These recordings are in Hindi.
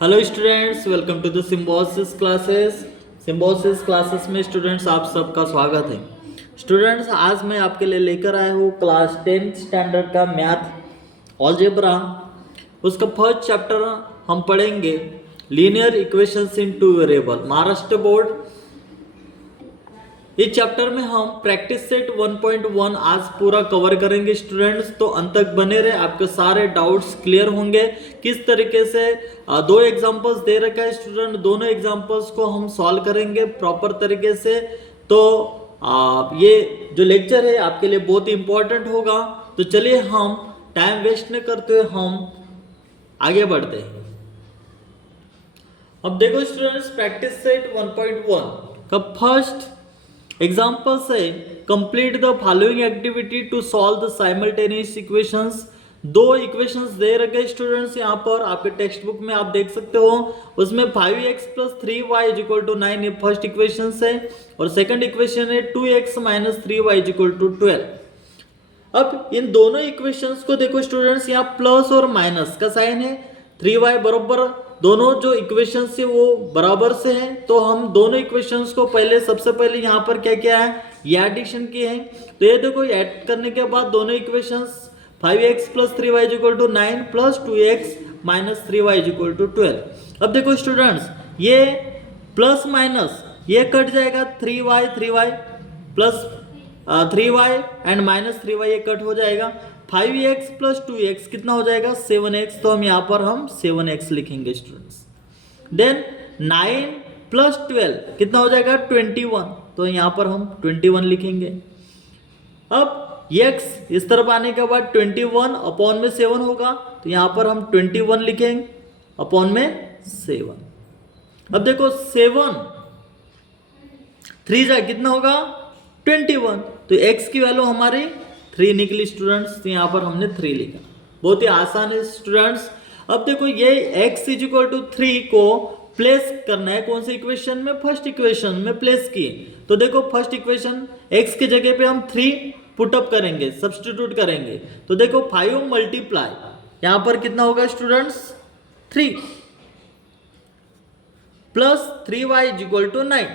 Hello students, welcome to the Symbiosis classes. Symbiosis classes में स्टूडेंट्स आप सबका स्वागत है। स्टूडेंट्स, आज मैं आपके लिए लेकर आया हूँ क्लास 10 स्टैंडर्ड का मैथ अलजेब्रा। उसका फर्स्ट चैप्टर हम पढ़ेंगे लीनियर इक्वेशंस इन टू वेरिएबल, महाराष्ट्र बोर्ड। इस चैप्टर में हम प्रैक्टिस सेट 1.1 आज पूरा कवर करेंगे स्टूडेंट्स, तो अंत तक बने रहे, आपके सारे डाउट्स क्लियर होंगे। किस तरीके से दो एग्जांपल्स दे रखा है स्टूडेंट, दोनों एग्जांपल्स को हम सॉल्व करेंगे प्रॉपर तरीके से। तो ये जो लेक्चर है आपके लिए बहुत ही इंपॉर्टेंट होगा। तो चलिए हम टाइम वेस्ट न करते हुए हम आगे बढ़ते हैं। अब देखो स्टूडेंट्स, प्रैक्टिस सेट 1.1 का फर्स्ट एग्जाम्पल से complete the following activity to solve the simultaneous equations. दो इक्वेशंस दे रखे स्टूडेंट्स, यहाँ पर आपके टेक्स्ट बुक में आप देख सकते हो। उसमें 5x + 3y = 9 ये फर्स्ट इक्वेशन है, और सेकंड इक्वेशन है 2x - 3y = 12। अब इन दोनों इक्वेशंस को देखो स्टूडेंट्स, यहाँ प्लस और माइनस का साइन है। 3y बराबर, दोनों जो इक्वेशंस है वो बराबर से हैं, तो हम दोनों इक्वेशंस को सबसे पहले यहाँ पर क्या किया है, ये एडिशन किए हैं। तो ये देखो, ऐड करने के बाद दोनों equations 5x + 3y = 9 + 2x - 3y = 12। अब देखो स्टूडेंट्स, ये प्लस माइनस ये कट जाएगा, 3y plus 3y and -3y ये कट हो जाएगा। 5x + 2x कितना हो जाएगा, 7x। तो हम यहाँ पर 7x लिखेंगे स्टूडेंट्स। देन 9 + 12 कितना हो जाएगा, 21। तो यहाँ पर हम 21 लिखेंगे। अब x इस तरफ आने के बाद 21 अपॉन में 7 होगा, तो यहाँ पर हम 21 लिखेंगे अपॉन में 7। अब देखो 7 3 जा कितना होगा, 21। तो x की वैल्यू हमारी 3 निकली स्टूडेंट्स, तो यहाँ पर हमने 3 लिखा। बहुत ही आसान है स्टूडेंट्स। अब देखो, ये x = 3 को प्लेस करना है कौन सी इक्वेशन में, फर्स्ट इक्वेशन में प्लेस किए। तो देखो, फर्स्ट इक्वेशन x के जगह पे हम 3 पुटअप करेंगे, सब्स्टिट्यूट करेंगे। तो देखो 5 मल्टीप्लाई यहाँ पर कितना होगा students, 3 plus 3y = 9।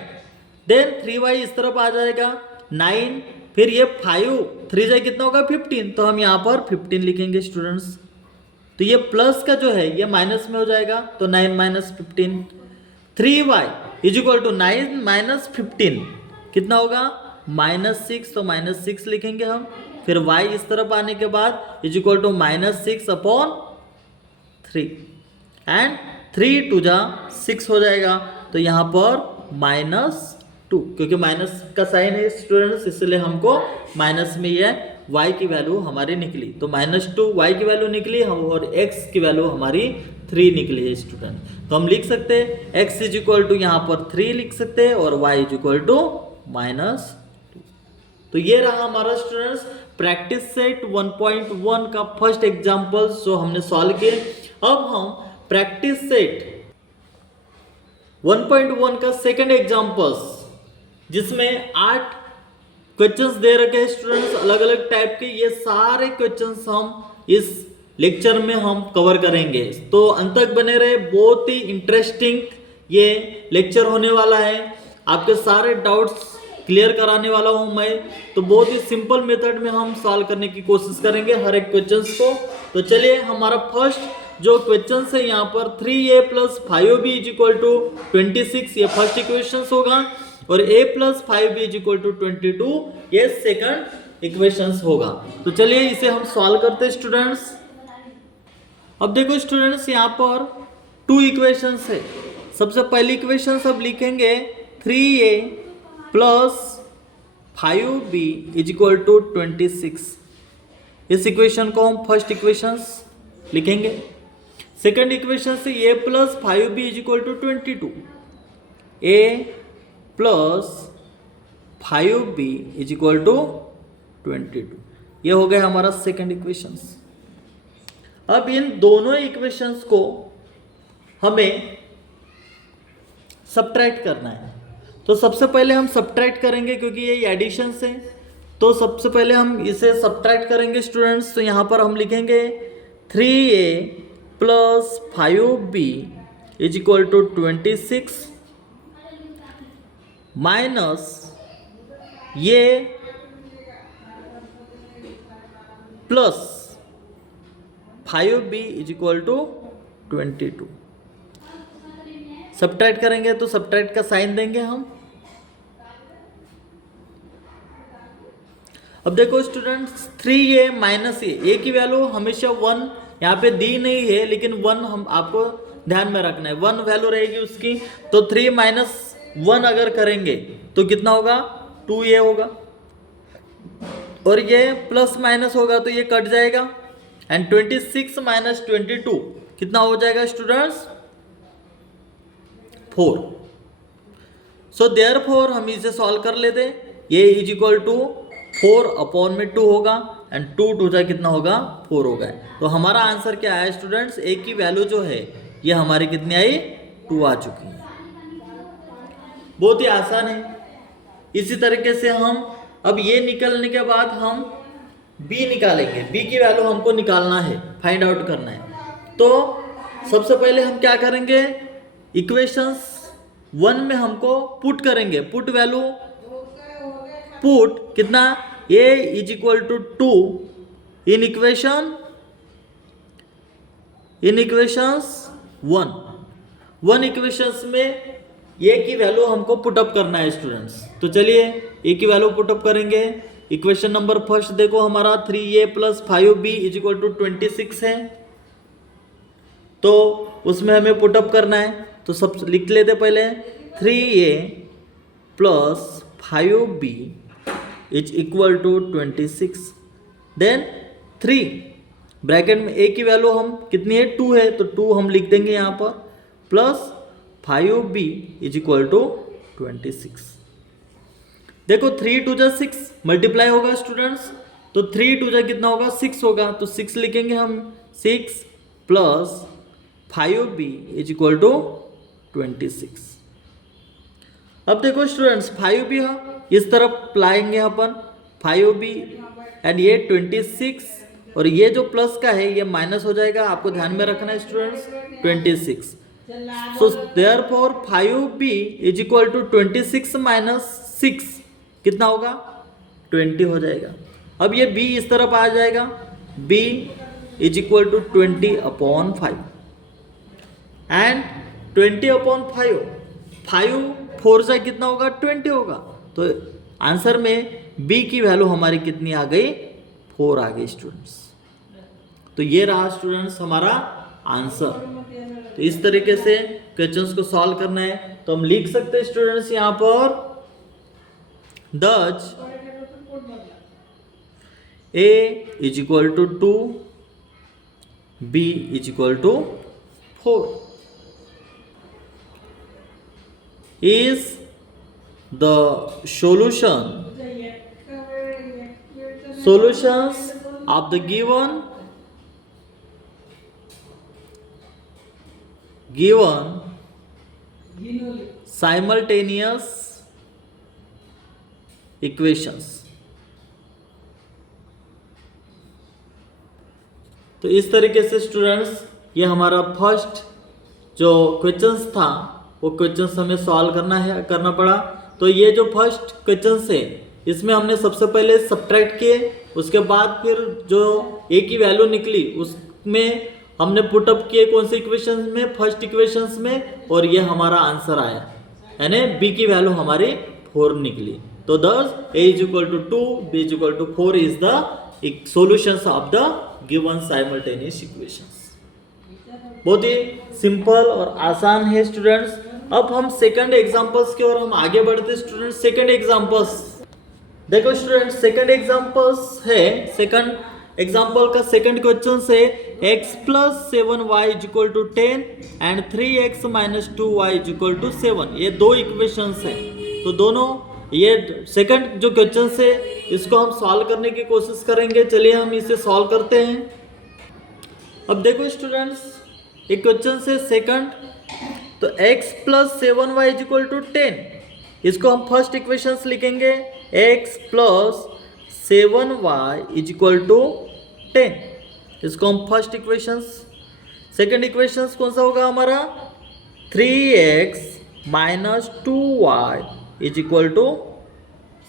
Then 3y इस तरफ आ जाएगा 9, फिर ये 5 3 जाए कितना होगा, 15। तो हम यहाँ पर 15 लिखेंगे स्टूडेंट्स। तो ये प्लस का जो है ये माइनस में हो जाएगा, तो 9 - 15। 3y = 9 - 15 कितना होगा, -6। तो -6 लिखेंगे हम। फिर y इस तरफ आने के बाद -6/3 एंड 3 × 2 = 6 हो जाएगा। तो यहाँ पर -2, क्योंकि माइनस का साइन है स्टूडेंट्स, इसलिए हमको माइनस में ये y की वैल्यू हमारी निकली। तो -2 y की वैल्यू निकली हम, और x की वैल्यू हमारी 3 निकली है स्टूडेंट। तो हम लिख सकते हैं x = यहाँ पर 3 लिख सकते हैं, और y = -2। तो ये रहा हमारा स्टूडेंट्स प्रैक्टिस सेट 1.1 का फर्स्ट एग्जाम्पल जो हमने सॉल्व किए। अब हम प्रैक्टिस सेट 1.1 का सेकंड एग्जाम्पल्स, जिसमें 8 क्वेश्चंस दे रखे हैं स्टूडेंट्स, अलग अलग टाइप के। ये सारे क्वेश्चंस हम इस लेक्चर में हम कवर करेंगे, तो अंत तक बने रहे। बहुत ही इंटरेस्टिंग ये लेक्चर होने वाला है, आपके सारे डाउट्स क्लियर कराने वाला हूं मैं। तो बहुत ही सिंपल मेथड में हम सॉल्व करने की कोशिश करेंगे हर एक क्वेश्चंस को। तो चलिए, हमारा फर्स्ट जो क्वेश्चन है यहाँ पर 3a + 5b = 26 ये फर्स्ट इक्वेशन होगा, और a + 5b = 22 ये सेकंड इक्वेशन होगा। तो चलिए इसे हम सॉल्व करते हैं स्टूडेंट्स। अब देखो स्टूडेंट्स, यहाँ पर 2 इक्वेशंस है। सबसे पहली इक्वेशन अब लिखेंगे 3a + 5b = 26। इस इक्वेशन को हम फर्स्ट इक्वेशन लिखेंगे। सेकंड इक्वेशन से a + 5b = 22, a + 5b = 22 ये हो गया हमारा सेकंड इक्वेशन। अब इन दोनों इक्वेशंस को हमें सब्ट्रैक्ट करना है। तो सबसे पहले हम सब्ट्रैक्ट करेंगे, क्योंकि ये एडिशन है। तो सबसे पहले हम इसे सब्ट्रैक्ट करेंगे स्टूडेंट्स। तो यहाँ पर हम लिखेंगे 3a + 5b is equal to 26 minus ये plus 5b is equal to 22। Subtract करेंगे तो सब्ट्रैक्ट का साइन देंगे हम। अब देखो स्टूडेंट्स 3a माइनस ए की वैल्यू हमेशा 1 यहाँ पे दी नहीं है, लेकिन 1 हम आपको ध्यान में रखना है, 1 वैल्यू रहेगी उसकी। तो 3 माइनस 1 अगर करेंगे तो कितना होगा, 2a होगा, और ये प्लस माइनस होगा तो ये कट जाएगा। एंड 26 माइनस 22 कितना हो जाएगा स्टूडेंट्स, 4। सो देयरफॉर हम इसे सॉल्व कर लेते, ये इज इक्वल टू 4 अपॉन में 2 होगा, एंड 2 2 जा कितना होगा, 4 होगा। तो हमारा आंसर क्या है स्टूडेंट्स, ए की वैल्यू जो है ये हमारी कितनी आई, 2 आ चुकी है। बहुत ही आसान है। इसी तरीके से हम अब ये निकलने के बाद हम b निकालेंगे, b की वैल्यू हमको निकालना है, फाइंड आउट करना है। तो सबसे पहले हम क्या करेंगे, इक्वेशंस 1 में हमको पुट करेंगे, पुट वैल्यू पुट कितना, a is equal to 2 in equations 1 equations में a की वैल्यू हमको पुटअप करना है स्टूडेंट्स। तो चलिए a की वैल्यू पुटअप करेंगे। इक्वेशन नंबर फर्स्ट देखो हमारा 3a plus 5b is equal to 26 है, तो उसमें हमें पुटअप करना है। तो सब लिख लेते पहले, 3a plus 5b is equal to 26, then 3 bracket में a की वैल्यू हम कितनी है, 2 है, तो 2 हम लिख देंगे यहाँ पर, plus 5b is equal to 26। देखो 3 2 जा 6 मल्टीप्लाई होगा स्टूडेंट्स, तो 3 2 जा कितना होगा, 6 होगा, तो 6 लिखेंगे हम, 6 plus 5b is equal to 26। अब देखो स्टूडेंट्स 5b इस तरफ लाएंगे अपन 5b, एंड ये 26, और ये जो प्लस का है ये माइनस हो जाएगा, आपको ध्यान में रखना है students, 26। So therefore 5b is equal to 26 minus 6 कितना होगा, 20 हो जाएगा। अब ये b इस तरफ आ जाएगा, b is equal to 20 upon 5, and 20 upon 5 4 से कितना होगा, 20 होगा। तो आंसर में b की वैल्यू हमारी कितनी आ गई, 4 आ गई स्टूडेंट्स। तो ये रहा स्टूडेंट्स हमारा आंसर। तो इस तरीके से क्वेश्चंस को सॉल्व करना है। तो हम लिख सकते हैं स्टूडेंट्स यहाँ पर, thus a is equal to 2, b is equal to 4 is the solutions of the given simultaneous equations। तो इस तरीके से स्टूडेंट्स ये हमारा फर्स्ट जो क्वेश्चंस था वो क्वेश्चंस हमें सॉल्व करना पड़ा। तो ये जो फर्स्ट क्वेश्चंस है इसमें हमने सबसे पहले सब्ट्रैक्ट किए, उसके बाद फिर जो a की वैल्यू निकली उसमें हमने पुटअप किए कौन से इक्वेशंस में, फर्स्ट इक्वेशंस में, और ये हमारा आंसर आया, यानी b की वैल्यू हमारी 4 निकली। तो thus a is equal to 2, b is equal to 4 is the solutions of the given simultaneous equations. बहुत ही सिंपल और आसान है स्टूडेंट्स। अब हम सेकंड एग्जांपल्स की ओर हम आगे बढ़ते स्टूडेंट्स। सेकंड एग्जांपल्स देखो स्टूडेंट्स, सेकंड एग्जांपल्स है, सेकंड एग्जांपल का सेकंड क्वेश्चन से x plus 7y is equal to 10 and 3x minus 2y is equal to 7, ये दो इक्वेशंस है। तो दोनों ये सेकंड जो क्वेश्चन है इसको हम सॉल्व करने की कोशिश करेंगे। चलिए हम इसे सॉल्व करते हैं। अब देखो स्टूडेंट्स, एक क्वेश्चन से सेकंड, तो x plus 7y is equal to 10, इसको हम फर्स्ट इक्वेशंस लिखेंगे, x plus 7y is equal to 10, इसको हम फर्स्ट इक्वेशंस। सेकंड इक्वेशंस कौन सा होगा हमारा, 3x minus 2y is equal to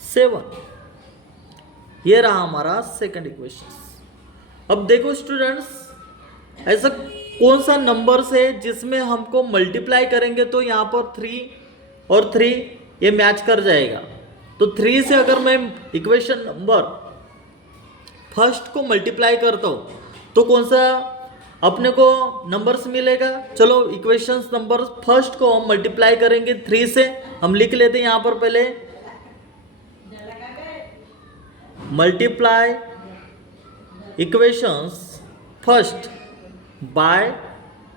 7। ये रहा हमारा सेकंड इक्वेशन। अब देखो स्टूडेंट्स, ऐसा कौन सा नंबर्स है जिसमें हमको मल्टीप्लाई करेंगे तो यहाँ पर 3 और 3 ये मैच कर जाएगा। तो 3 से अगर मैं इक्वेशन नंबर फर्स्ट को मल्टीप्लाई करता हूँ तो कौन सा अपने को नंबर्स मिलेगा? चलो इक्वेशंस नंबर फर्स्ट को हम मल्टीप्लाई करेंगे 3 से। हम लिख लेते हैं यहाँ पर पहले मल्टीप्लाई इक्वेशंस फर्स्ट बाय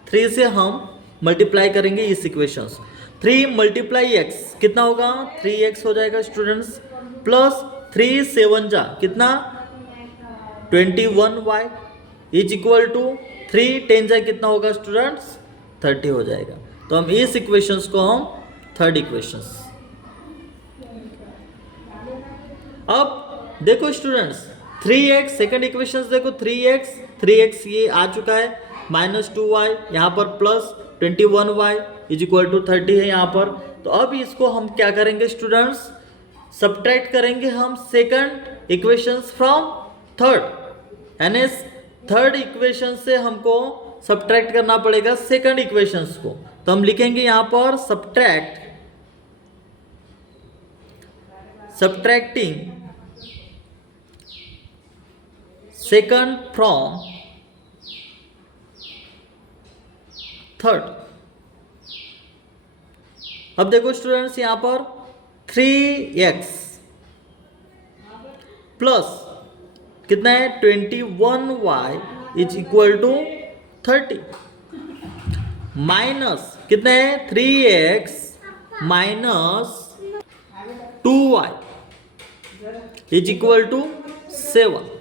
3 से हम मल्टीप्लाई करेंगे इस इक्वेशंस। 3 मल्टीप्लाई एक्स कितना होगा? 3x हो जाएगा स्टूडेंट्स, प्लस 3 7 जा कितना 21y इज इक्वल टू 3 10 जा कितना होगा स्टूडेंट्स 30 हो जाएगा। तो हम इस इक्वेशंस को हम थर्ड इक्वेशंस। अब देखो स्टूडेंट्स 3x सेकंड इक्वेशंस देखो 3x ये आ चुका है, माइनस 2y यहाँ पर plus 21y is equal to 30 है यहाँ पर। तो अब इसको हम क्या करेंगे स्टूडेंट्स? सब्ट्रैक्ट करेंगे हम सेकंड इक्वेशंस फ्रॉम थर्ड, यानी थर्ड इक्वेशन से हमको सब्ट्रैक्ट करना पड़ेगा सेकंड इक्वेशंस को। तो हम लिखेंगे यहाँ पर सब्ट्रैक्टिंग सेकंड फ्रॉम थर्ड। अब देखो स्टूडेंट्स यहाँ पर 3x प्लस कितना है 21y is equal to 30 minus कितना है 3x minus 2y is equal to 7।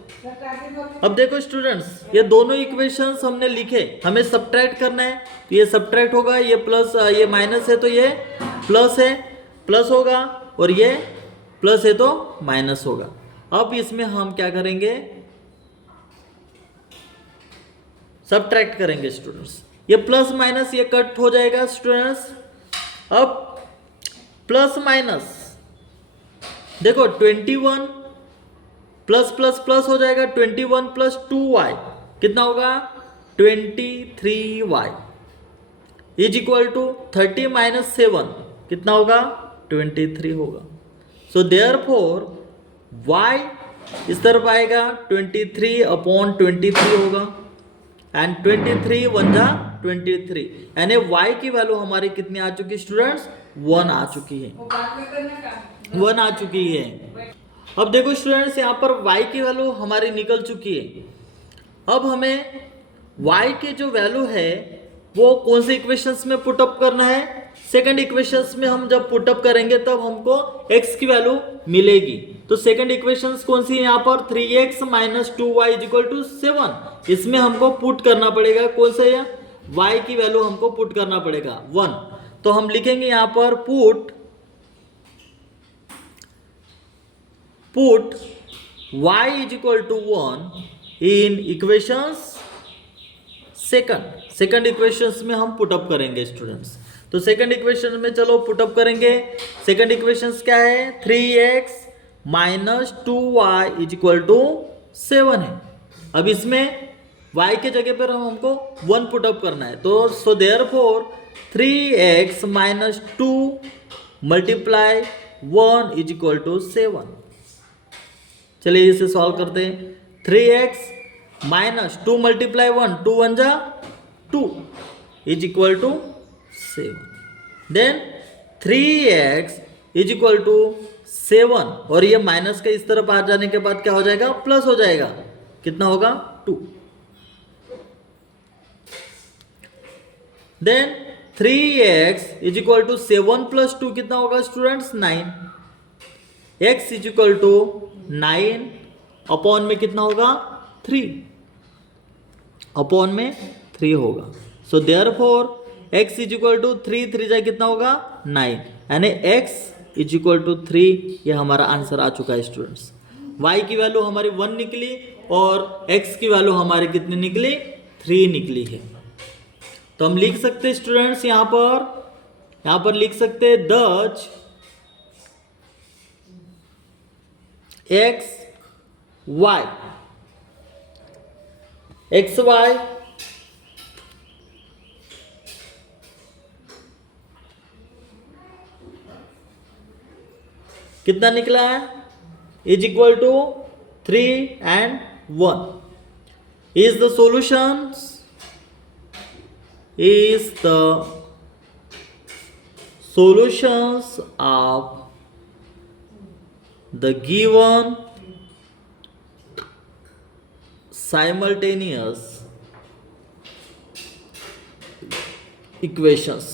अब देखो स्टूडेंट्स ये दोनों इक्वेशंस हमने लिखे, हमें सब्ट्रैक्ट करना है। तो ये सब्ट्रैक्ट होगा, ये प्लस ये माइनस है तो ये प्लस है, प्लस होगा, और ये प्लस है तो माइनस होगा। अब इसमें हम क्या करेंगे? सब्ट्रैक्ट करेंगे स्टूडेंट्स। ये प्लस माइनस ये कट हो जाएगा स्टूडेंट्स। अब प्लस माइनस देखो 21 प्लस प्लस प्लस हो जाएगा, 21 प्लस 2y कितना होगा 23y is equal to 30 minus 7 कितना होगा 23 होगा। सो देयरफॉर y इस तरफ आएगा 23 अपॉन 23 होगा, एंड 23 1 जा 23, यानी y की वैल्यू हमारी कितनी आ चुकी स्टूडेंट्स 1 आ चुकी है, 1 आ चुकी है। अब देखो स्टूडेंट्स यहाँ पर y की वैल्यू हमारी निकल चुकी है। अब हमें y की जो वैल्यू है वो कौन से इक्वेशंस में पुट अप करना है? सेकंड इक्वेशंस में हम जब पुट अप करेंगे तब हमको x की वैल्यू मिलेगी। तो सेकंड इक्वेशंस कौन सी है यहाँ पर 3x minus 2y is equal to 7। इसमें हमको पुट करना पड़ेगा कौन सा है y की वैल्यू हमको पुट करना पड़ेगा 1। तो हम लिखेंगे यहाँ पर put y is equal to 1 in equations second equations में हम पुट अप करेंगे स्टूडेंट्स। तो सेकंड इक्वेशन में चलो पुट अप करेंगे। सेकंड इक्वेशंस क्या है 3x minus 2y is equal to 7 है। अब इसमें y के जगह पर हमको 1 पुट अप करना है। तो so therefore 3x minus 2 multiply 1 is equal to 7। चलिए इसे सॉल्व करते हैं। 3x माइनस 2 मल्टीप्लाई 1 2 1 जा 2 is equal to 7। Then 3x is equal to 7, और ये माइनस के इस तरफ आ जाने के बाद क्या हो जाएगा प्लस हो जाएगा, कितना होगा 2। Then 3x is equal to 7 plus 2 कितना होगा students 9। x is equal to 9 upon में कितना होगा 3, अपॉन में 3 होगा। So therefore x is equal to 3 3 जा कितना होगा 9, यानी x इज इक्वल टू 3। ये हमारा आंसर आ चुका है स्टूडेंट्स। y की वैल्यू हमारी 1 निकली और x की वैल्यू हमारी कितनी निकली 3 निकली है। तो हम लिख सकते हैं स्टूडेंट्स यहां पर लिख सकते हैं दच एक्स वाई कितना निकला है is equal to 3 and 1 is the solutions of the given simultaneous equations।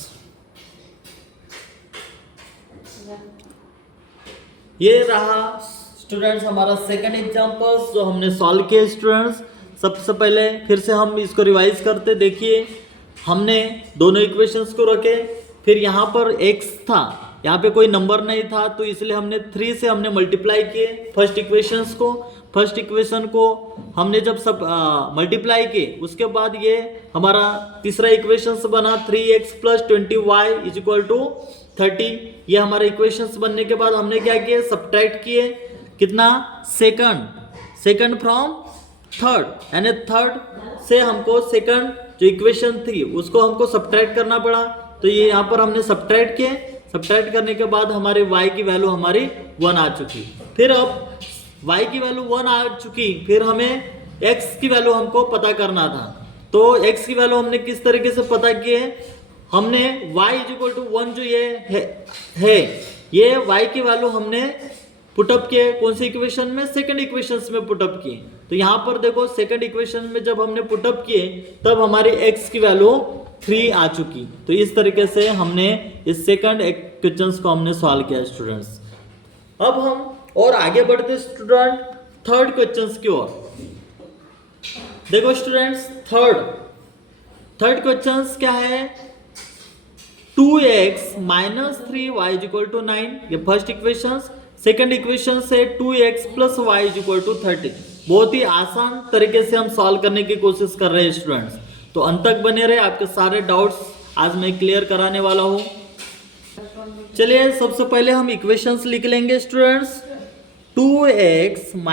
ये रहा स्टूडेंट्स हमारा सेकंड एग्जांपल्स जो हमने सॉल्व किए स्टूडेंट्स। सबसे पहले फिर से हम इसको रिवाइज करते। देखिए हमने दोनों इक्वेशंस को रखे, फिर यहाँ पर x था, यहाँ पे कोई नंबर नहीं था तो इसलिए हमने 3 से हमने मल्टीप्लाई किए फर्स्ट इक्वेशन को हमने जब सब मल्टीप्लाई किए उसके बाद ये हमारा तीसरा इक्वेशन बना 3x + 20y = 30। ये हमारे इक्वेशंस बनने के बाद हमने क्या किया सब्ट्रैक्ट किए कितना सेकंड फ्रॉम थर्ड, यानी थर्ड से हमको सेकंड जो इक्वेशन थी उसको हमको सब्ट्रैक्ट करना पड़ा। तो ये यहाँ पर हमने सब्ट्रैक्ट किए, सब्ट्रैक्ट करने के बाद हमारे y की वैल्यू हमारी 1 आ चुकी। फिर अब y की वैल्यू 1 आ चुकी, फिर हमें x की वैल्यू हमको पता करना था। तो x की वैल्यू हमने किस तरीके से पता किए, हमने y = 1 जो ये है ये y की वैल्यू हमने पुटअप किए कौन सी इक्वेशन में, सेकंड इक्वेशन में पुटअप किए। तो यहाँ पर देखो सेकंड इक्वेशन में जब हमने पुटअप किए तब हमारी x की वैल्यू 3 आ चुकी। तो इस तरीके से हमने इस सेकंड इक्वेशन को हमने सॉल्व किया स्टूडेंट्स। अब हम और आगे बढ़ते स्टूडेंट थर्ड क्वेश्चन की ओर। देखो स्टूडेंट्स थर्ड क्वेश्चन क्या है, 2x - 3y = 9। ये फर्स्ट इक्वेशन। सेकंड इक्वेशन से 2x + y = 30। बहुत ही आसान तरीके से हम सॉल्व करने की कोशिश कर रहे हैं स्टूडेंट्स। तो अंत तक बने रहे, आपके सारे डाउट्स आज मैं क्लियर कराने वाला हूं। चलिए सबसे पहले हम इक्वेशंस लिख लेंगे स्टूडेंट्स। 2x -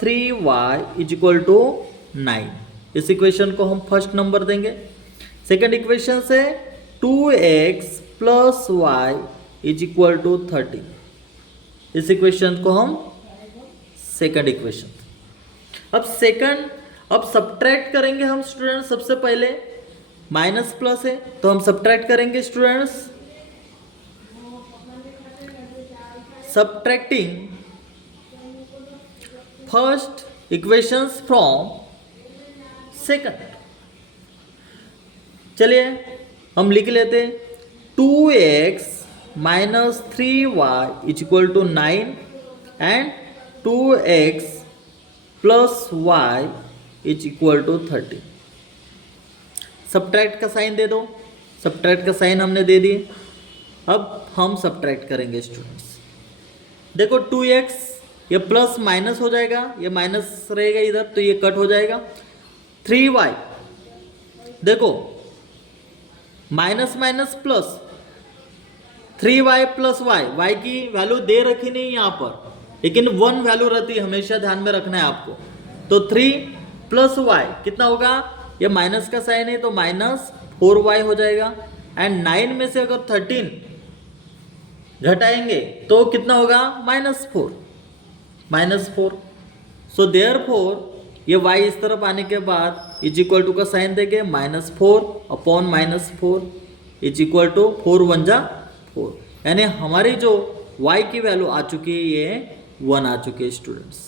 3y = 9। इस इक्वेशन को हम फर्स्ट नंबर देंगे। सेकंड इक्वेशन से 2x + y = 30। इस इक्वेशन को हम सेकंड इक्वेशन। अब सब्ट्रैक्ट करेंगे हम स्टूडेंट्स। सबसे पहले माइनस प्लस है तो हम सब्ट्रैक्ट करेंगे students. Subtracting first equations from second. चलिए हम लिख लेते 2x - 3y = 9 and 2x + y = 30। Subtract का साइन दे दो। सब्ट्रैक्ट का साइन हमने दे दिए। अब हम सब्ट्रैक्ट करेंगे स्टूडेंट्स। देखो 2x ये प्लस माइनस हो जाएगा, ये माइनस रहेगा इधर तो ये कट हो जाएगा। 3y देखो minus minus plus 3y + y की वैल्यू दे रखी नहीं यहाँ पर, लेकिन 1 वैल्यू रहती है, हमेशा ध्यान में रखना है आपको। तो 3 + y कितना होगा, ये माइनस का साइन है तो -4y हो जाएगा। एंड 9 में से अगर 13 घटाएंगे तो कितना होगा -4। सो देयरफॉर ये y इस तरफ आने के बाद = का साइन देंगे -4 अपॉन -4 = 4 × 1 = 4। यानी हमारी जो y की वैल्यू आ चुकी है ये 1 आ चुकी है स्टूडेंट्स।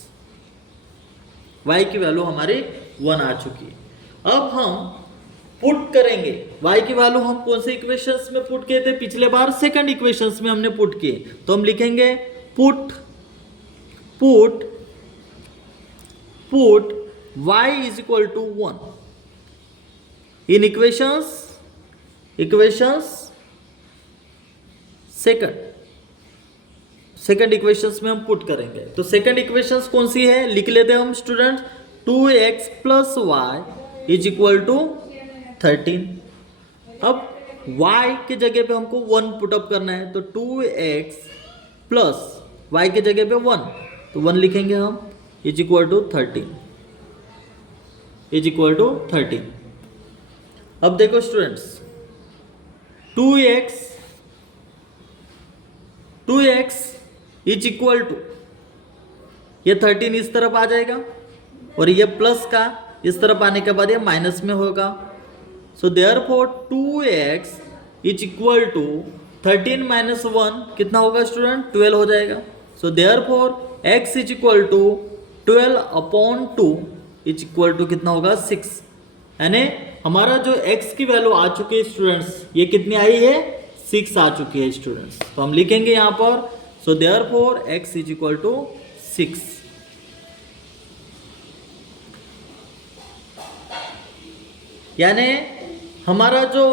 y की वैल्यू हमारी 1 आ चुकी है। अब हम पुट करेंगे y की वैल्यू हम कौन से इक्वेशंस में पुट किए थे, पिछले बार सेकंड इक्वेशंस में हमने पुट किए। तो हम लिखेंगे put y = 1 in equations second equations में हम पुट करेंगे। तो सेकंड इक्वेशंस कौन सी है लिख लेते हैं हम स्टूडेंट। 2x + y = 13। अब y के जगह पे हमको 1 पुटअप करना है, तो 2x प्लस y के जगह पे 1, तो 1 लिखेंगे हम, is equal to 13, is equal to 13। अब देखो students, 2x is equal to, ये 13 इस तरफ आ जाएगा और ये प्लस का इस तरफ आने के बाद ये माइनस में होगा। So therefore 2x is equal to 13 minus 1 कितना होगा स्टूडेंट, 12 हो जाएगा। So therefore x is equal to 12 upon 2 is equal to कितना होगा, 6। यानी हमारा जो x की वैल्यू आ चुकी है स्टूडेंट्स, ये कितनी आई है, 6 आ चुकी है स्टूडेंट्स। तो हम लिखेंगे यहाँ पर, so therefore x is equal to 6। यानी हमारा जो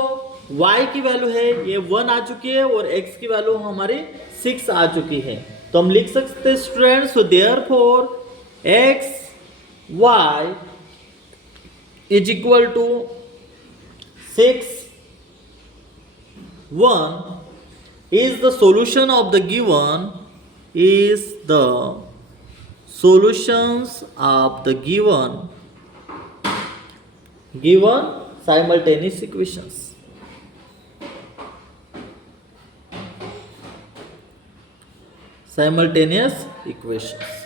y की वैल्यू है ये 1 आ चुकी है और x की वैल्यू हमारी 6 आ चुकी है। तो हम लिख सकते हैं students, so therefore x y is equal to 6 1 is the solution of the given, is the solutions of the given simultaneous equations। Simultaneous equations.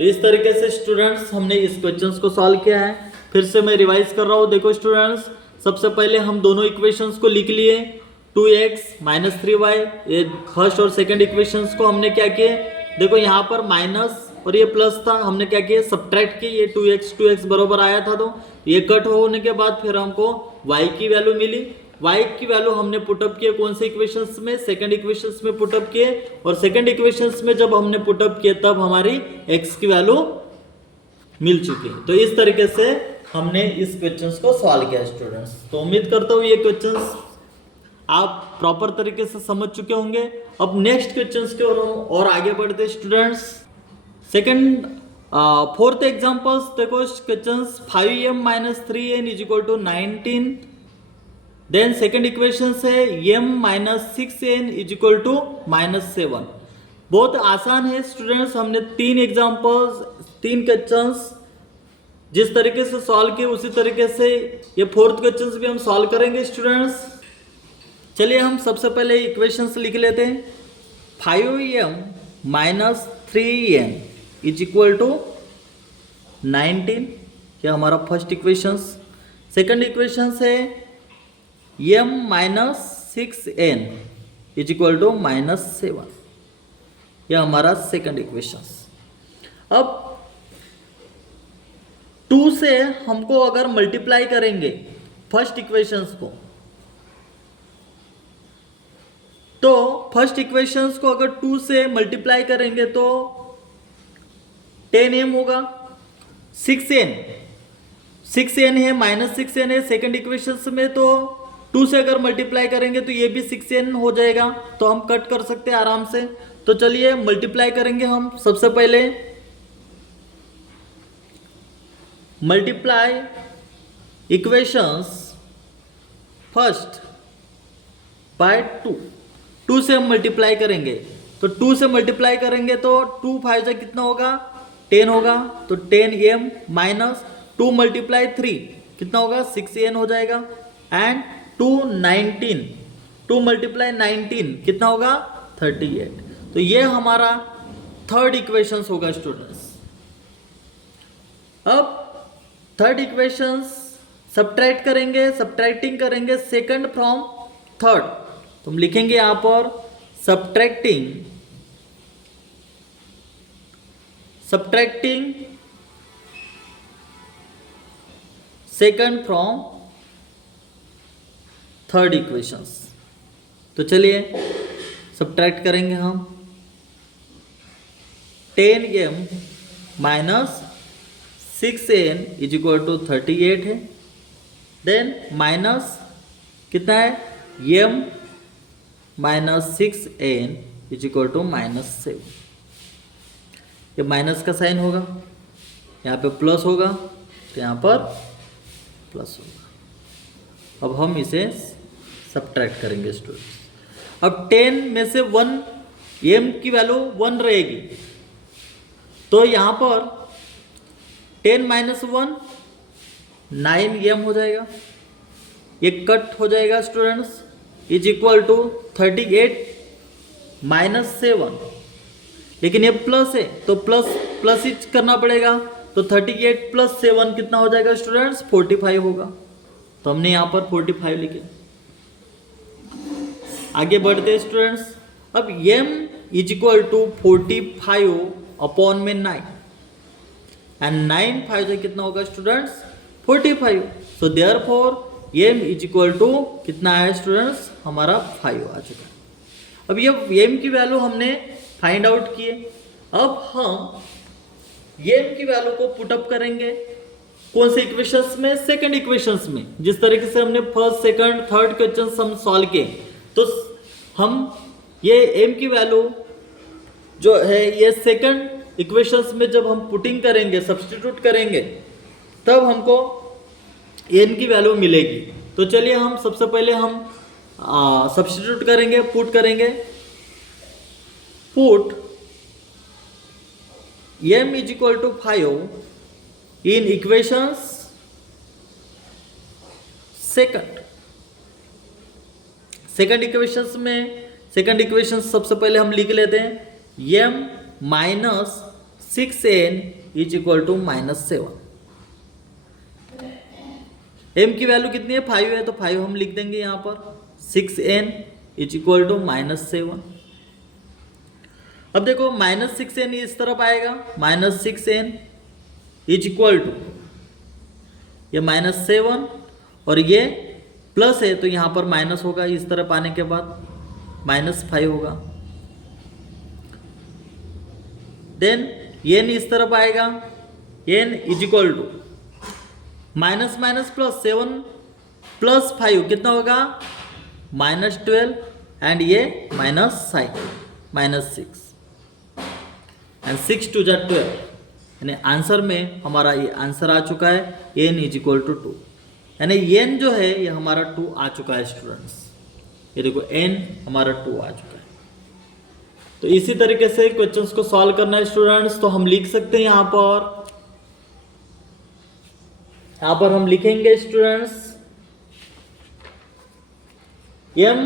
इस तरीके से स्टूडेंट्स हमने इस क्वेश्चंस को सॉल्व किया है। फिर से मैं रिवाइज कर रहा हूँ। देखो स्टूडेंट्स, सबसे पहले हम दोनों इक्वेशंस को लिख लिए, 2x माइनस 3y, ये फर्स्ट और सेकंड इक्वेशंस को हमने क्या किए, देखो यहाँ पर माइनस और ये प्लस था, हमने क्या किया, सब्ट्रैक्ट किए, ये 2x बराबर आया था, तो ये कट होने के बाद फिर हमको y की वैल्यू मिली। y की वैल्यू हमने पुटअप किए कौन से इक्वेशंस में, सेकंड इक्वेशंस में पुटअप किए, और सेकंड इक्वेशंस में जब हमने पुटअप किए तब हमारी x की वैल्यू मिल चुकी है। तो इस तरीके से हमने इस क्वेश्चंस को सॉल्व किया स्टूडेंट्स। तो उम्मीद करता हूँ ये क्वेश्चंस आप प्रॉपर तरीके से समझ चुके होंगे। अब नेक्स्ट क्वेश्चंस की ओर हम और आगे बढ़ते स्टूडेंट्स। सेकंड फोर्थ एग्जांपल्स देखो questions, 5m minus 3n is equal to 19। Then second equation है m minus 6n is equal to minus 7। बहुत आसान है स्टूडेंट्स, हमने 3 एग्जांपल्स 3 क्वेश्चंस जिस तरीके से सॉल्व किए उसी तरीके से ये फोर्थ क्वेश्चंस भी हम सॉल्व करेंगे स्टूडेंट्स। चलिए हम सबसे पहले इक्वेशंस लिख लेते हैं। 5m minus 3n is equal to 19, ये हमारा फर्स्ट इक्वेशंस। सेकंड इक्वेशंस है m minus 6n is equal to minus 7, यह हमारा सेकंड इक्वेशंस। अब 2 से हमको अगर मल्टीप्लाई करेंगे फर्स्ट इक्वेशंस को, तो फर्स्ट इक्वेशंस को अगर 2 से मल्टीप्लाई करेंगे तो 10m होगा। 6n है, माइनस 6n है सेकंड इक्वेशंस में, तो 2 से अगर मल्टीप्लाई करेंगे तो ये भी 6n हो जाएगा, तो हम कट कर सकते हैं आराम से। तो चलिए मल्टीप्लाई करेंगे हम। सबसे पहले मल्टीप्लाई इक्वेशंस फर्स्ट बाय 2 से हम मल्टीप्लाई करेंगे, तो 2 से मल्टीप्लाई करेंगे तो 2 5 जा कितना होगा, 10 होगा, तो 10m माइनस 2 मल्टीप्लाई 3 कितना होगा, 6n हो जाएगा। एंड 2 मल्टीप्लाई 19 कितना होगा, 38। तो ये हमारा थर्ड इक्वेशंस होगा स्टूडेंट्स। अब थर्ड इक्वेशंस सब्ट्रैक्ट करेंगे, सब्ट्रैक्टिंग करेंगे सेकंड फ्रॉम थर्ड, तो हम लिखेंगे यहां पर subtracting second from third equations. तो चलिए सब्ट्रैक्ट करेंगे हम। 10m minus 6n is equal to 38 है। देन माइनस कितना है, m minus 6n is equal to minus 7। ये माइनस का साइन होगा, यहाँ पे प्लस होगा, तो यहाँ पर प्लस होगा। अब हम इसे सब्ट्रैक्ट करेंगे स्टूडेंट्स। अब 10 में से 1 m की वैल्यू 1 रहेगी, तो यहाँ पर 10 माइनस 1 9m हो जाएगा, ये कट हो जाएगा students, is equal to 38 minus 7, लेकिन ये प्लस है तो प्लस प्लस ही करना पड़ेगा, तो 38 प्लस 7 कितना हो जाएगा स्टूडेंट्स 45 होगा, तो हमने यहाँ पर 45 लिखे। आगे बढ़ते हैं स्टूडेंट्स। अब m is equal to 45 upon में 9 एंड 9 5 से कितना होगा students 45, so therefore m is equal to कितना है स्टूडेंट्स हमारा 5 आ चुका है। अब ये m की वैल्यू हमने फाइंड आउट किए, अब हम m की वैल्यू को पुट अप करेंगे कौन से इक्वेशंस में, सेकंड इक्वेशंस में। जिस तरीके से हमने फर्स्ट सेकंड थर्ड क्वेश्चंस हम सॉल्व किए, तो हम ये m की वैल्यू जो है ये सेकंड इक्वेशंस में जब हम पुटिंग करेंगे, सब्स्टिट्यूट करेंगे, तब हमको m की वैल्यू मिलेगी। तो चलिए हम सबसे पहले हम सब्स्टिट्यूट करेंगे, पुट करेंगे। Put m is equal to 5 in equations second equations में, सेकंड इक्वेशन सबसे पहले हम लिख लेते हैं m minus 6n is equal to -7। m की वैल्यू कितनी है 5 है, तो 5 हम लिख देंगे यहाँ पर, 6n इज इक्वल टू -7। अब देखो -6n इस तरफ आएगा, -6n इज इक्वल टू ये -7 और ये प्लस है तो यहाँ पर माइनस होगा, इस तरफ आने के बाद -5 होगा। देन n इस तरफ आएगा, n is equal to minus minus plus 7 plus 5 कितना होगा -12 एंड ये -6 एंड 6 टू 12, यानी आंसर में हमारा ये आंसर आ चुका है n इज इक्वल टू 2, यानी n जो है ये हमारा 2 आ चुका है स्टूडेंट्स। ये देखो n हमारा 2 आ चुका है। तो इसी तरीके से क्वेश्चंस को सॉल्व करना है स्टूडेंट्स, तो हम लिख सकते हैं यहाँ पर हम लिखेंगे students n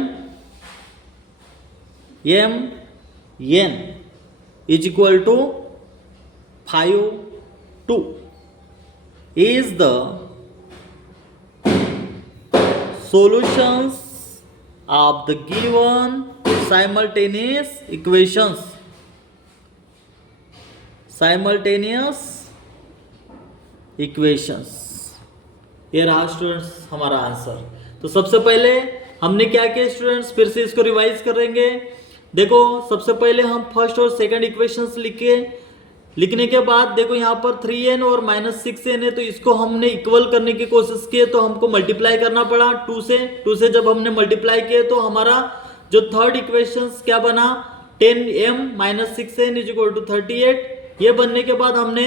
is equal to 5 2 is the solutions of the given simultaneous equations, ये रहा स्टूडेंट्स हमारा आंसर। तो सबसे पहले हमने क्या किया स्टूडेंट्स, फिर से इसको रिवाइज करेंगे। देखो सबसे पहले हम फर्स्ट और सेकंड इक्वेशंस लिखने के बाद देखो यहाँ पर 3n और -6n है, तो इसको हमने इक्वल करने की कोशिश की, तो हमको मल्टीप्लाई करना पड़ा 2 से जब हमने मल्टीप्लाई किए तो हमारा जो थर्ड इक्वेशंस क्या बना 10m - 6n is equal to 38। ये बनने के बाद हमने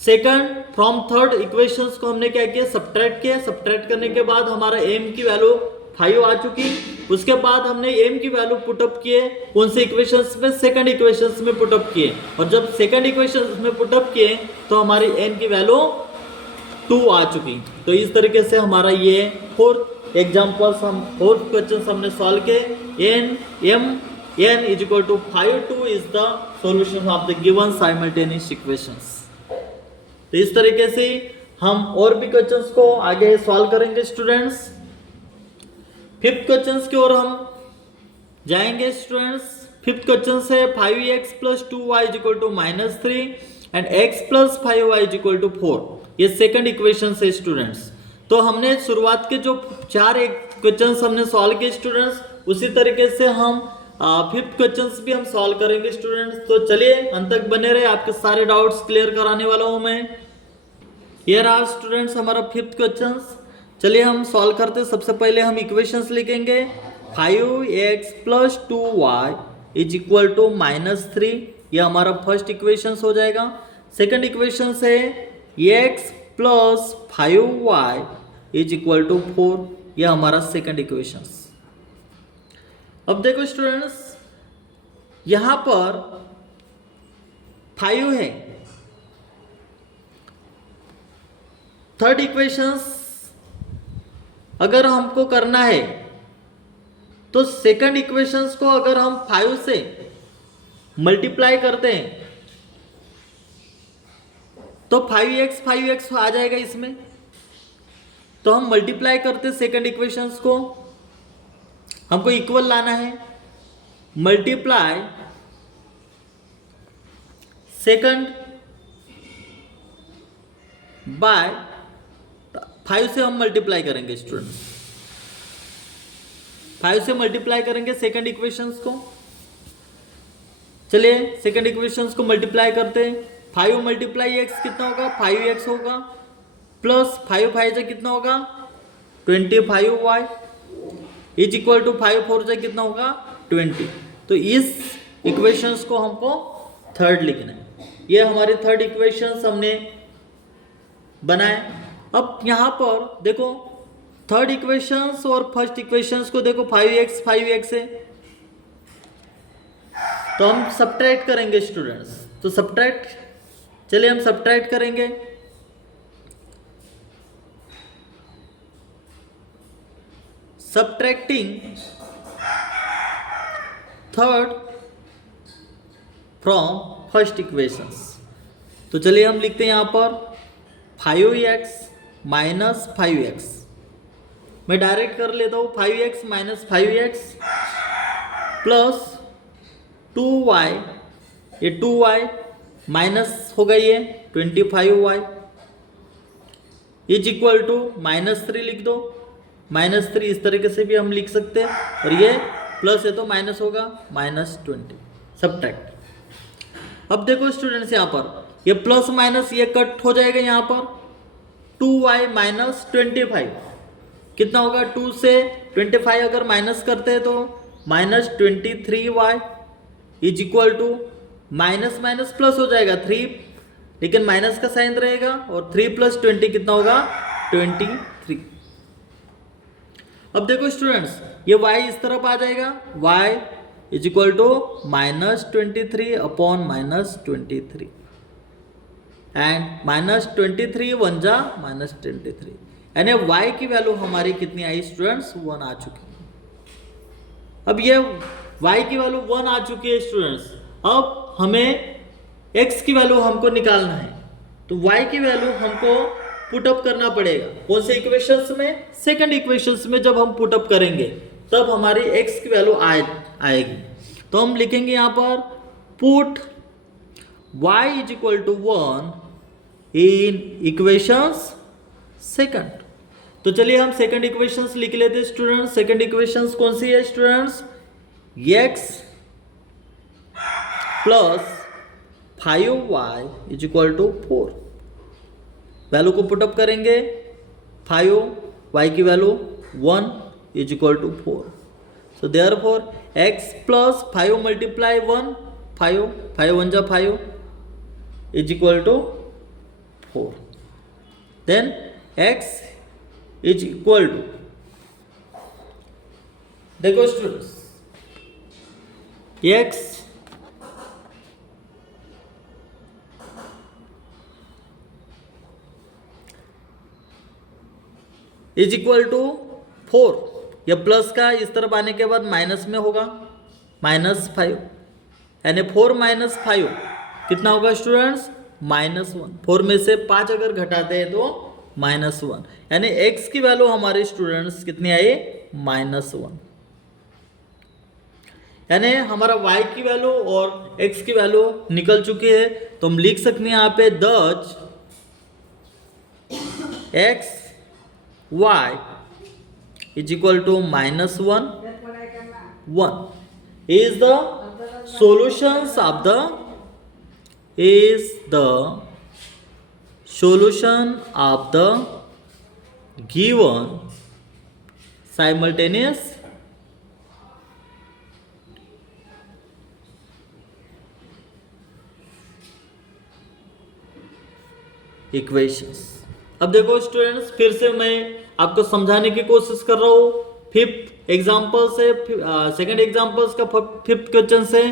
सेकंड फ्रॉम थर्ड इक्वेशंस को हमने क्या किया सब्ट्रैक्ट करने के बाद हमारा m की वैल्यू 5 आ चुकी। उसके बाद हमने m की वैल्यू पुटअप किए कौन से इक्वेशंस में, सेकंड इक्वेशंस में पुटअप किए, और जब सेकंड इक्वेशंस में पुटअप किए तो हमारी n की वैल्यू 2 आ चुकी। तो इस तरीके से हमारा ये फोर्थ एग्जांपल्स हम फोर्थ क्वेश्चन हमने सॉल्व किए। n is equal to 5 2 is the solution of the given simultaneous equations. तो इस तरीके से हम और भी क्वेश्चंस को आगे सॉल्व करेंगे स्टूडेंट्स। फिफ्थ क्वेश्चन की ओर हम जाएंगे स्टूडेंट्स। फिफ्थ क्वेश्चन है 5x + 2y = -3 and x + 5y = 4। ये सेकंड इक्वेशन है स्टूडेंट्स। तो हमने शुरुआत के जो 4 क्वेश्चन हमने सॉल्व किए स्टूडेंट्स, उसी तरीके से हम फिफ्थ क्वेश्चंस भी हम सॉल्व करेंगे स्टूडेंट्स। तो चलिए अंत तक बने रहे, आपके सारे डाउट्स क्लियर कराने वाला हूं मैं। ये रहा स्टूडेंट्स हमारा फिफ्थ क्वेश्चंस। चलिए हम सॉल्व करते हैं। सबसे पहले हम इक्वेशंस लिखेंगे 5x + 2y = -3, ये हमारा फर्स्ट इक्वेशंस हो जाएगा। सेकंड इक्वेशन है x + 5y = 4, ये हमारा सेकंड इक्वेशंस। अब देखो स्टूडेंट्स, यहां पर 5 है। थर्ड इक्वेशंस अगर हमको करना है तो सेकंड इक्वेशंस को अगर हम 5 से मल्टीप्लाई करते हैं तो 5x आ जाएगा इसमें। तो हम मल्टीप्लाई करते सेकंड इक्वेशंस को, हमको इक्वल लाना है। मल्टीप्लाई सेकंड बाय 5 से हम मल्टीप्लाई करेंगे स्टूडेंट्स, 5 से मल्टीप्लाई करेंगे सेकंड इक्वेशंस को। चलिए सेकंड इक्वेशंस को मल्टीप्लाई करते हैं। 5 मल्टीप्लाई x कितना होगा, 5x होगा, प्लस 5 5 से कितना होगा 25y इज इक्वल टू 5 4 से कितना होगा 20। तो इस इक्वेशंस को हमको थर्ड लिखना है। ये हमारे थर्ड इक्वेशंस हमने बनाए। अब यहां पर देखो थर्ड इक्वेशंस और फर्स्ट इक्वेशंस को देखो, 5x है, तो हम सब्ट्रैक्ट करेंगे स्टूडेंट्स। तो सब्ट्रैक्ट, चलिए हम सब्ट्रैक्ट करेंगे। Subtracting third from first equations. तो चलिए हम लिखते हैं यहां पर 5x माइनस 5x। मैं डायरेक्ट कर लेता हूं, 5x minus 5x plus 2y, ये 2y माइनस हो गई है 25y इज इक्वल टू -3 लिख दो। -3 इस तरीके से भी हम लिख सकते हैं, और ये प्लस है तो माइनस होगा -20। सब्ट्रैक्ट। अब देखो स्टूडेंट्स, यहाँ पर ये प्लस माइनस ये कट हो जाएगा। यहाँ पर 2y माइनस 25 कितना होगा, 2 से 25 अगर माइनस करते हैं तो -23y is equal to minus minus plus हो जाएगा 3, लेकिन माइनस का साइन रहेगा, और 3 + 20 कितना होगा 23। अब देखो स्टूडेंट्स, ये y इस तरफ आ जाएगा, y is equal to -23 upon -23 and -23 1 जा -23, यानी y की वैल्यू हमारी कितनी आई स्टूडेंट्स, 1 आ चुकी है। अब ये y की वैल्यू 1 आ चुकी है स्टूडेंट्स। अब हमें x की वैल्यू हमको निकालना है, तो y की वैल्यू हमको पुटअप करना पड़ेगा। कौन से इक्वेशंस में, सेकंड इक्वेशंस में जब हम पुटअप करेंगे तब हमारी x की वैल्यू आएगी। तो हम लिखेंगे यहाँ पर put y is equal to 1 in equations second. तो चलिए हम सेकंड इक्वेशंस लिख लेते हैं स्टूडेंट्स। सेकंड इक्वेशंस कौन सी है students, x plus 5y is equal to 4। Value को पुटअप करेंगे, 5y की value 1 is equal to 4। So therefore x plus 5 multiply 1, 5 1 जा 5 is equal to 4। Then x is equal to, देखो students, x is equal to 4। यह प्लस का इस तरफ आने के बाद माइनस में होगा, -5, यानी 4 - 5 कितना होगा स्टूडेंट्स, -1। 4 में से 5 अगर घटाते हैं तो -1, यानी x की वैल्यू हमारे स्टूडेंट्स कितनी आई, -1। यानी हमारा y की वैल्यू और x की वैल्यू निकल चुकी है। तो हम लिख सकते हैं यहाँ पे दच x y is equal to -1 is the solutions of the given simultaneous equations। अब देखो स्टूडेंट्स, फिर से मैं आपको समझाने की कोशिश कर रहा हूँ। फिफ्थ एग्जाम्पल से सेकंड एग्जाम्पल्स का फिफ्थ क्वेश्चन से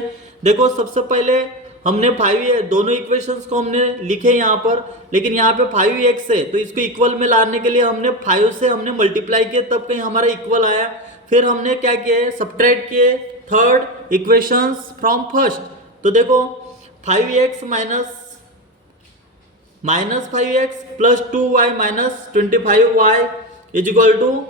देखो, सबसे पहले हमने 5 दोनों इक्वेशंस को हमने लिखे यहाँ पर, लेकिन यहाँ पे 5x है तो इसको इक्वल में लाने के लिए हमने 5 से हमने मल्टीप्लाई किया, तब कहीं हमारा इक्वल आया। फिर हमने क्या किया है, सब्ट्रैक्ट किए थर्ड इक्वेशंस फ्रॉम फर्स्ट। तो देखो 5x minus 5x plus 2y minus 25y is equal to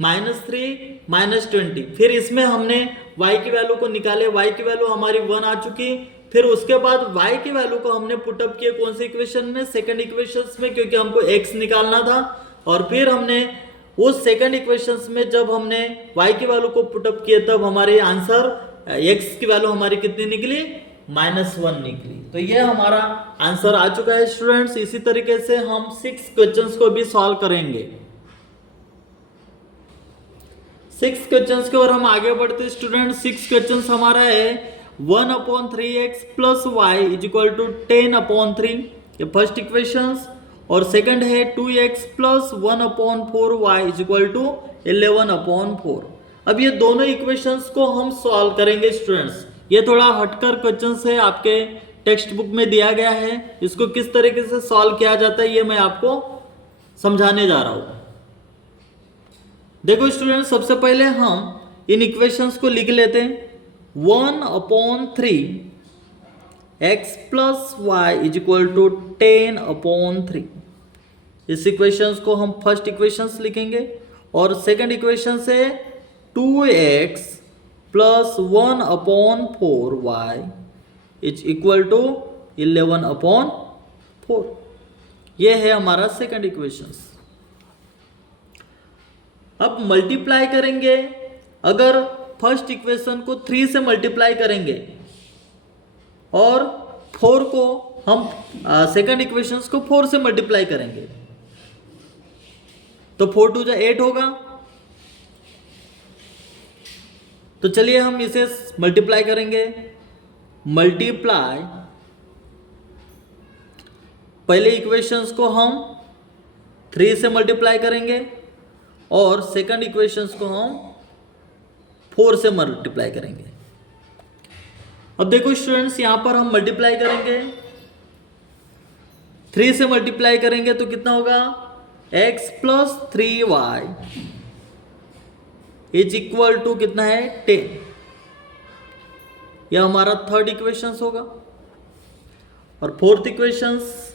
-3 -20। फिर इसमें हमने y की वैल्यू को निकाले, y की वैल्यू हमारी 1 आ चुकी। फिर उसके बाद y की वैल्यू को हमने पुटअप किया कौन से इक्वेशन में, सेकंड इक्वेशन में, क्योंकि हमको x निकालना था। और फिर हमने उस सेकंड इक्वेशन में जब हमने y की वैल्यू को पुटअप किया तब हमारे आंसर x की वैल्यू हमारी कितनी निकली, -1 निकली। तो ये हमारा आंसर आ चुका है स्टूडेंट्स। इसी तरीके से हम 6 क्वेश्चंस को भी सॉल्व करेंगे। 6 क्वेश्चंस के और हम आगे बढ़ते स्टूडेंट। 6 क्वेश्चंस हमारा है 1/3x plus Y is equal to 10/3, ये फर्स्ट इक्वेशंस। और सेकंड है 2x plus 1/4y is equal to 11/4। अब ये दोनों इक्वेशंस को हम सॉल्व करेंगे स्टूडेंट्स। ये थोड़ा हटकर क्वेश्चंस है, आपके टेक्स्ट बुक में दिया गया है। इसको किस तरीके से सॉल्व किया जाता है ये मैं आपको समझाने जा रहा हूं। देखो स्टूडेंट, सबसे पहले हम इन इक्वेशंस को लिख लेते हैं। 1/3 x plus Y is equal to 10/3। इस इक्वेशंस को हम फर्स्ट इक्वेशंस लिखेंगे। और सेकंड इक्वेशन से 2x plus 1/4y is equal to 11/4। ये है हमारा सेकंड इक्वेशंस। अब मल्टीप्लाई करेंगे, अगर फर्स्ट इक्वेशन को 3 से मल्टीप्लाई करेंगे और 4 को हम सेकंड इक्वेशंस को 4 से मल्टीप्लाई करेंगे तो 4 2 8 होगा। तो चलिए हम इसे मल्टीप्लाई करेंगे। मल्टीप्लाई, पहले इक्वेशंस को हम 3 से मल्टीप्लाई करेंगे और सेकंड इक्वेशंस को हम 4 से मल्टीप्लाई करेंगे। अब देखो स्टूडेंट्स, यहां पर हम मल्टीप्लाई करेंगे, 3 से मल्टीप्लाई करेंगे तो कितना होगा, x plus 3y is equal to कितना है, 10। यह हमारा थर्ड इक्वेशंस होगा। और फोर्थ इक्वेशंस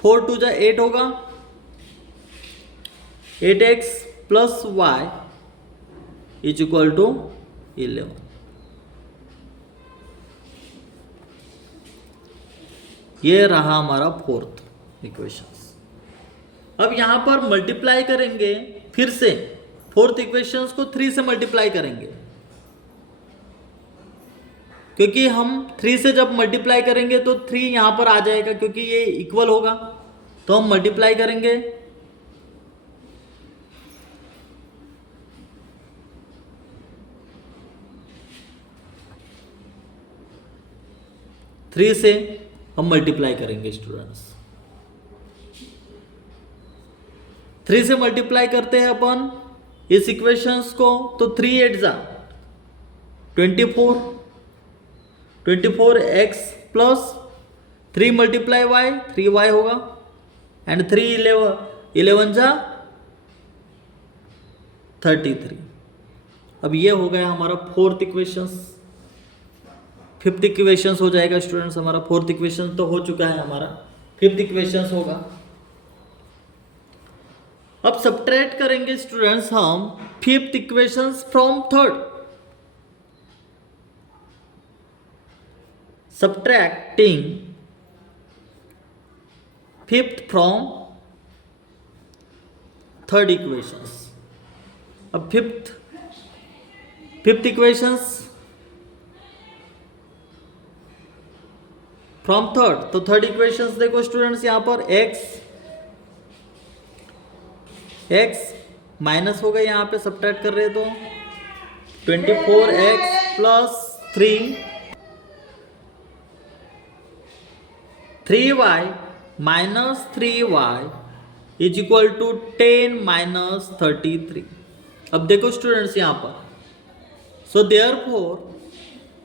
4 2 8 होगा, 8x plus Y is equal to 11। ये रहा हमारा फोर्थ इक्वेशंस। अब यहां पर मल्टीप्लाई करेंगे, फिर से फोर्थ इक्वेशंस को 3 से मल्टीप्लाई करेंगे, क्योंकि हम 3 से जब मल्टीप्लाई करेंगे तो 3 यहां पर आ जाएगा, क्योंकि ये इक्वल होगा। तो हम मल्टीप्लाई करेंगे, थ्री से हम मल्टीप्लाई करेंगे स्टूडेंट्स। 3 से मल्टीप्लाई करते हैं अपन इस इक्वेशंस को, तो 3 8 जा 24x plus 3 multiply y 3y होगा, एंड 3 11 जा 33। अब ये हो गया हमारा फोर्थ इक्वेशंस। फिफ्थ इक्वेशंस हो जाएगा स्टूडेंट्स हमारा। फोर्थ इक्वेशन तो हो चुका है हमारा, फिफ्थ इक्वेशंस होगा। अब सब्ट्रैक्ट करेंगे स्टूडेंट्स हम fifth equations from third. Subtracting fifth from third equations. अब फिफ्थ इक्वेशंस फ्रॉम थर्ड, तो थर्ड इक्वेशंस देखो स्टूडेंट्स, यहां पर x माइनस होगा, यहां पे सब्ट्रैक्ट कर रहे हैं तो 24x plus 3y minus 3y is equal to 10 minus 33। अब देखो स्टूडेंट्स यहाँ पर, so therefore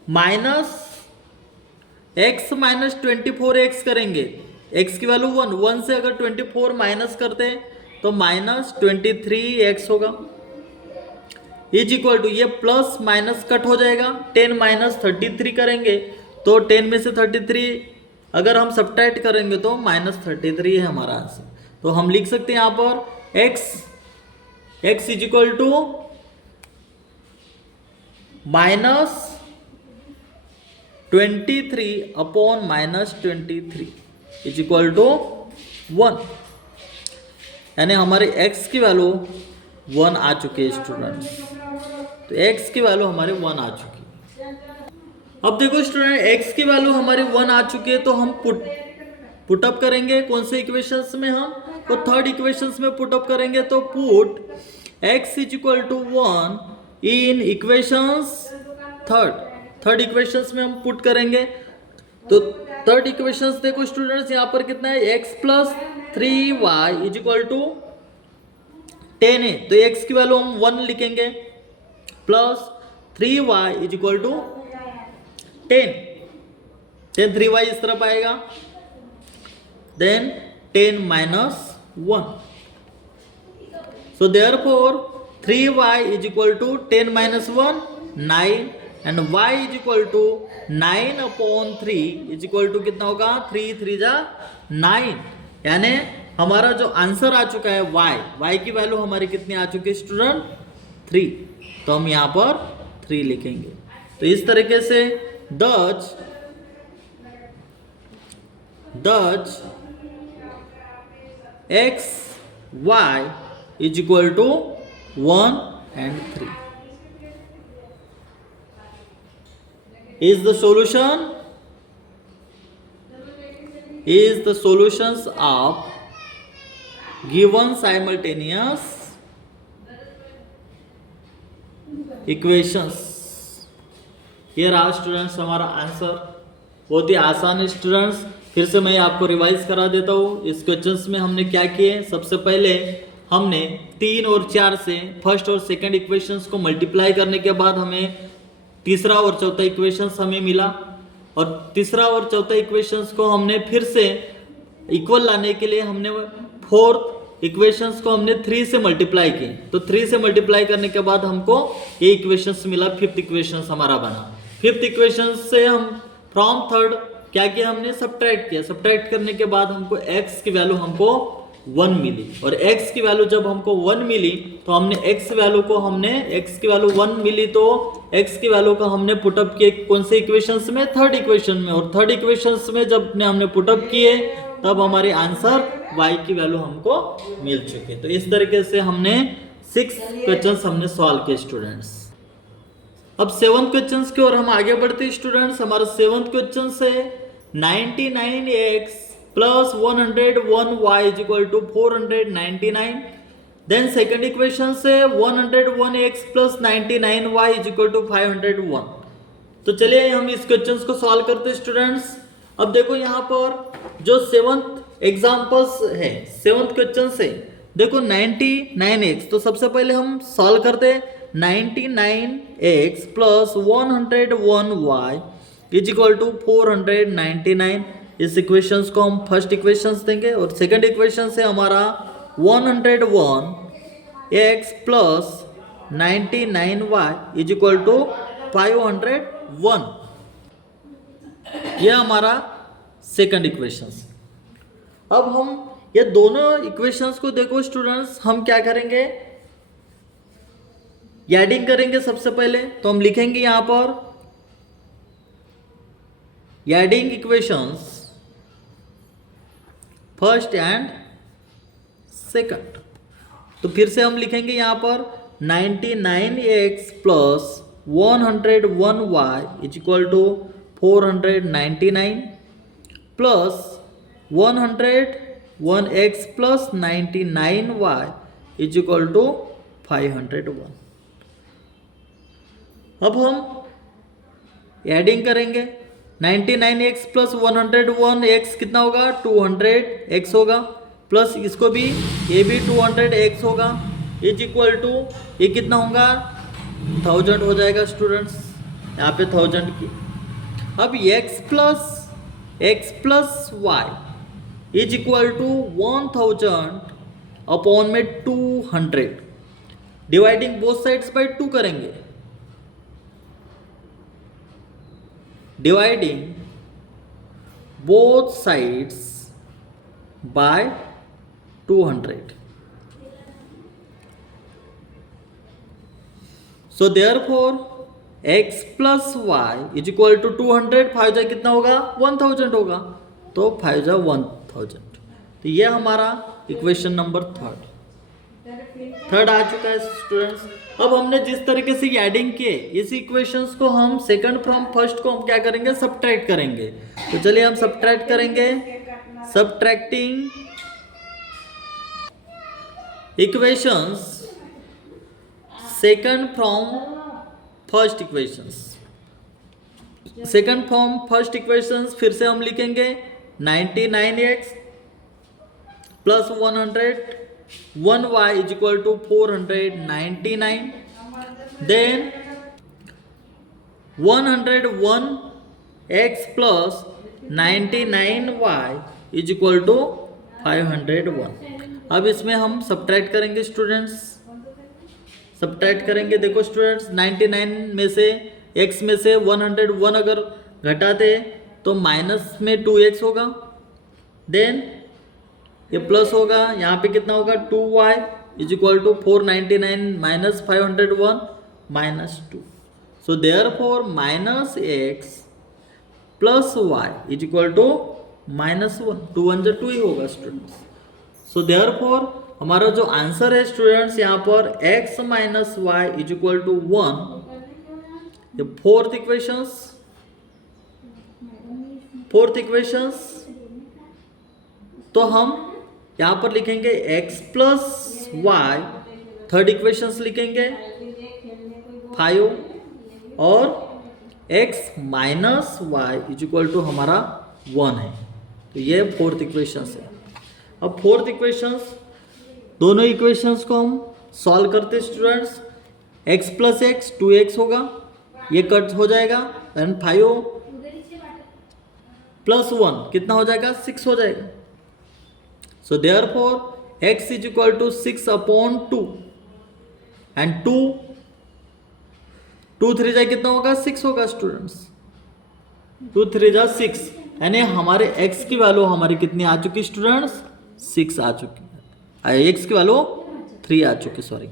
minus x minus 24x करेंगे, x की वैल्यू 1 से अगर 24 माइनस करते हैं तो माइनस 23x होगा, इज इक्वल टू ये प्लस माइनस कट हो जाएगा, 10 माइनस 33 करेंगे तो 10 में से 33 अगर हम सब्ट्रैक्ट करेंगे तो माइनस 33 है हमारा आंसर। तो हम लिख सकते हैं यहाँ पर x is equal to minus 23 upon minus 23 is equal to 1, यानी हमारे x की वैल्यू 1 आ चुकी है स्टूडेंट्स। तो x की वैल्यू हमारे 1 आ चुकी है। अब देखो स्टूडेंट, x की वैल्यू हमारे 1 आ चुकी है तो हम पुटअप करेंगे कौन से इक्वेशंस में, हम तो थर्ड इक्वेशंस में पुटअप करेंगे। तो put x is equal to 1 in equations third equations में हम पुट करेंगे। तो थर्ड इक्वेशंस देखो स्टूडेंट्स, यहाँ पर कितना है, x plus 3y is equal to 10 है, तो x की वैल्यू हम 1 लिखेंगे plus 3y is equal to 10, 3y इस तरफ आएगा, then 10 minus 1, so therefore 3y is equal to 10 minus 1 9 and y is equal to 9 upon 3 is equal to कितना होगा, 3 3 जा 9, यानी हमारा जो आंसर आ चुका है y की वैल्यू हमारी कितनी आ चुकी है स्टूडेंट, 3, तो हम यहाँ पर 3 लिखेंगे। तो इस तरीके से दच x y is equal to 1 and 3 is the solutions of given simultaneous equations। ये रहा स्टूडेंट्स हमारा आंसर, बहुत ही आसान है स्टूडेंट्स। फिर से मैं आपको रिवाइज करा देता हूँ। इस क्वेश्चंस में हमने क्या किए, सबसे पहले हमने 3 और 4 से फर्स्ट और सेकंड इक्वेशंस को मल्टीप्लाई करने के बाद हमें तीसरा और चौथा इक्वेशंस हमें मिला, और तीसरा और चौथा इक्वेशंस को हमने फिर से इक्वल लाने के लिए हमने फोर्थ इक्वेशंस को हमने 3 से मल्टीप्लाई किए। तो 3 से मल्टीप्लाई करने के बाद हमको ये इक्वेशंस मिला, फिफ्थ इक्वेशंस हमारा बना। फिफ्थ इक्वेशंस से हम फ्रॉम थर्ड क्या किया, हमने सब्ट्रैक्ट किया। सब्ट्रैक्ट करने के बाद हमको x की वैल्यू हमको 1 मिली, और x की वैल्यू जब हमको 1 मिली तो हमने x की वैल्यू 1 मिली तो x की वैल्यू का हमने पुटअप किए कौन से इक्वेशंस में, थर्ड इक्वेशन में, और थर्ड इक्वेशंस में जब हमने पुटअप किए तब हमारे आंसर y की वैल्यू हमको मिल चुकी है। तो इस तरीके से हमने 6 क्वेश्चंस हमने सॉल्व किए स्टूडेंट्स। अब 7th क्वेश्चंस की ओर हम आगे बढ़ते हैं स्टूडेंट्स। हमारा 7th क्वेश्चन से 99x plus 101y is equal to 499। Then second equation से 101x plus 99y is equal to 501। तो चलिए हम इस क्वेश्चंस को सॉल्व करते हैं स्टूडेंट्स। अब देखो यहाँ पर जो 7th एग्जांपल्स है, 7th क्वेश्चन से देखो 99x, तो सबसे पहले हम सॉल्व करते हैं। 99x plus 101y is equal to 499। इस इक्वेशंस को हम फर्स्ट इक्वेशंस देंगे, और सेकंड इक्वेशन से हमारा 101x plus 99y is equal to 501, यह हमारा सेकंड इक्वेशंस। अब हम ये दोनों इक्वेशंस को देखो स्टूडेंट्स, हम क्या करेंगे, एडिंग करेंगे। सबसे पहले तो हम लिखेंगे यहां पर adding equations first and second. तो फिर से हम लिखेंगे यहां पर 99x plus 101y is equal to 499 plus 101x plus 99y is equal to 501। अब हम एडिंग करेंगे। 99x प्लस 101x कितना होगा, 200x होगा, प्लस इसको भी, ये भी 200x होगा इज इक्वल टू, ये कितना होगा 1000 हो जाएगा स्टूडेंट्स, यहाँ पे 1000 की। अब x plus Y is equal to 1000 upon में 200, डिवाइडिंग बोथ साइड्स बाय 2 करेंगे, dividing both sides by 200. So therefore x plus y is equal to 200, 5 जा कितना होगा 1000 होगा, तो 5 जा 1000। तो ये हमारा इक्वेशन नंबर थर्ड आ चुका है स्टूडेंट्स। अब हमने जिस तरीके से एडिंग किए इस इक्वेशंस को हम सेकंड फ्रॉम फर्स्ट को हम क्या करेंगे, सब्ट्रैक्ट करेंगे। तो चलिए हम सब्ट्रैक्ट करेंगे, subtracting equations second from first equations. Second from first equations फिर से हम लिखेंगे 99x plus 1y is equal to 499, then 101x plus 99y is equal to 501। अब इसमें हम सब्ट्रैक्ट करेंगे स्टूडेंट्स, सब्ट्रैक्ट करेंगे। देखो स्टूडेंट्स 99 में से x में से 101 अगर घटाते तो माइनस में 2x होगा, देन ये प्लस होगा, यहाँ पे कितना होगा 2y is equal to 499 minus 501 minus 2। So therefore minus x plus Y is equal to minus 1, 2 1 जा 2 ही होगा स्टूडेंट्स। सो देयर फोर हमारा जो आंसर है स्टूडेंट्स यहाँ पर x minus y is equal to 1। ये फोर्थ इक्वेशंस तो हम यहाँ पर लिखेंगे x plus y, third equations लिखेंगे 5 और x minus y is equal to हमारा 1 है। तो ये फोर्थ इक्वेशंस है। अब फोर्थ इक्वेशंस, दोनों इक्वेशंस को हम सॉल्व करते students. x plus x 2x होगा, ये कट हो जाएगा, एंड 5 प्लस 1 कितना हो जाएगा 6 हो जाएगा। So therefore x is equal to 6 upon 2 and 2 3 जा कितना होगा 6 होगा स्टूडेंट्स, 2 3 जा 6, यानी हमारे x की वैल्यू हमारी कितनी आ चुकी स्टूडेंट्स 6 आ चुकी है, x की वैल्यू 3 आ चुकी, सॉरी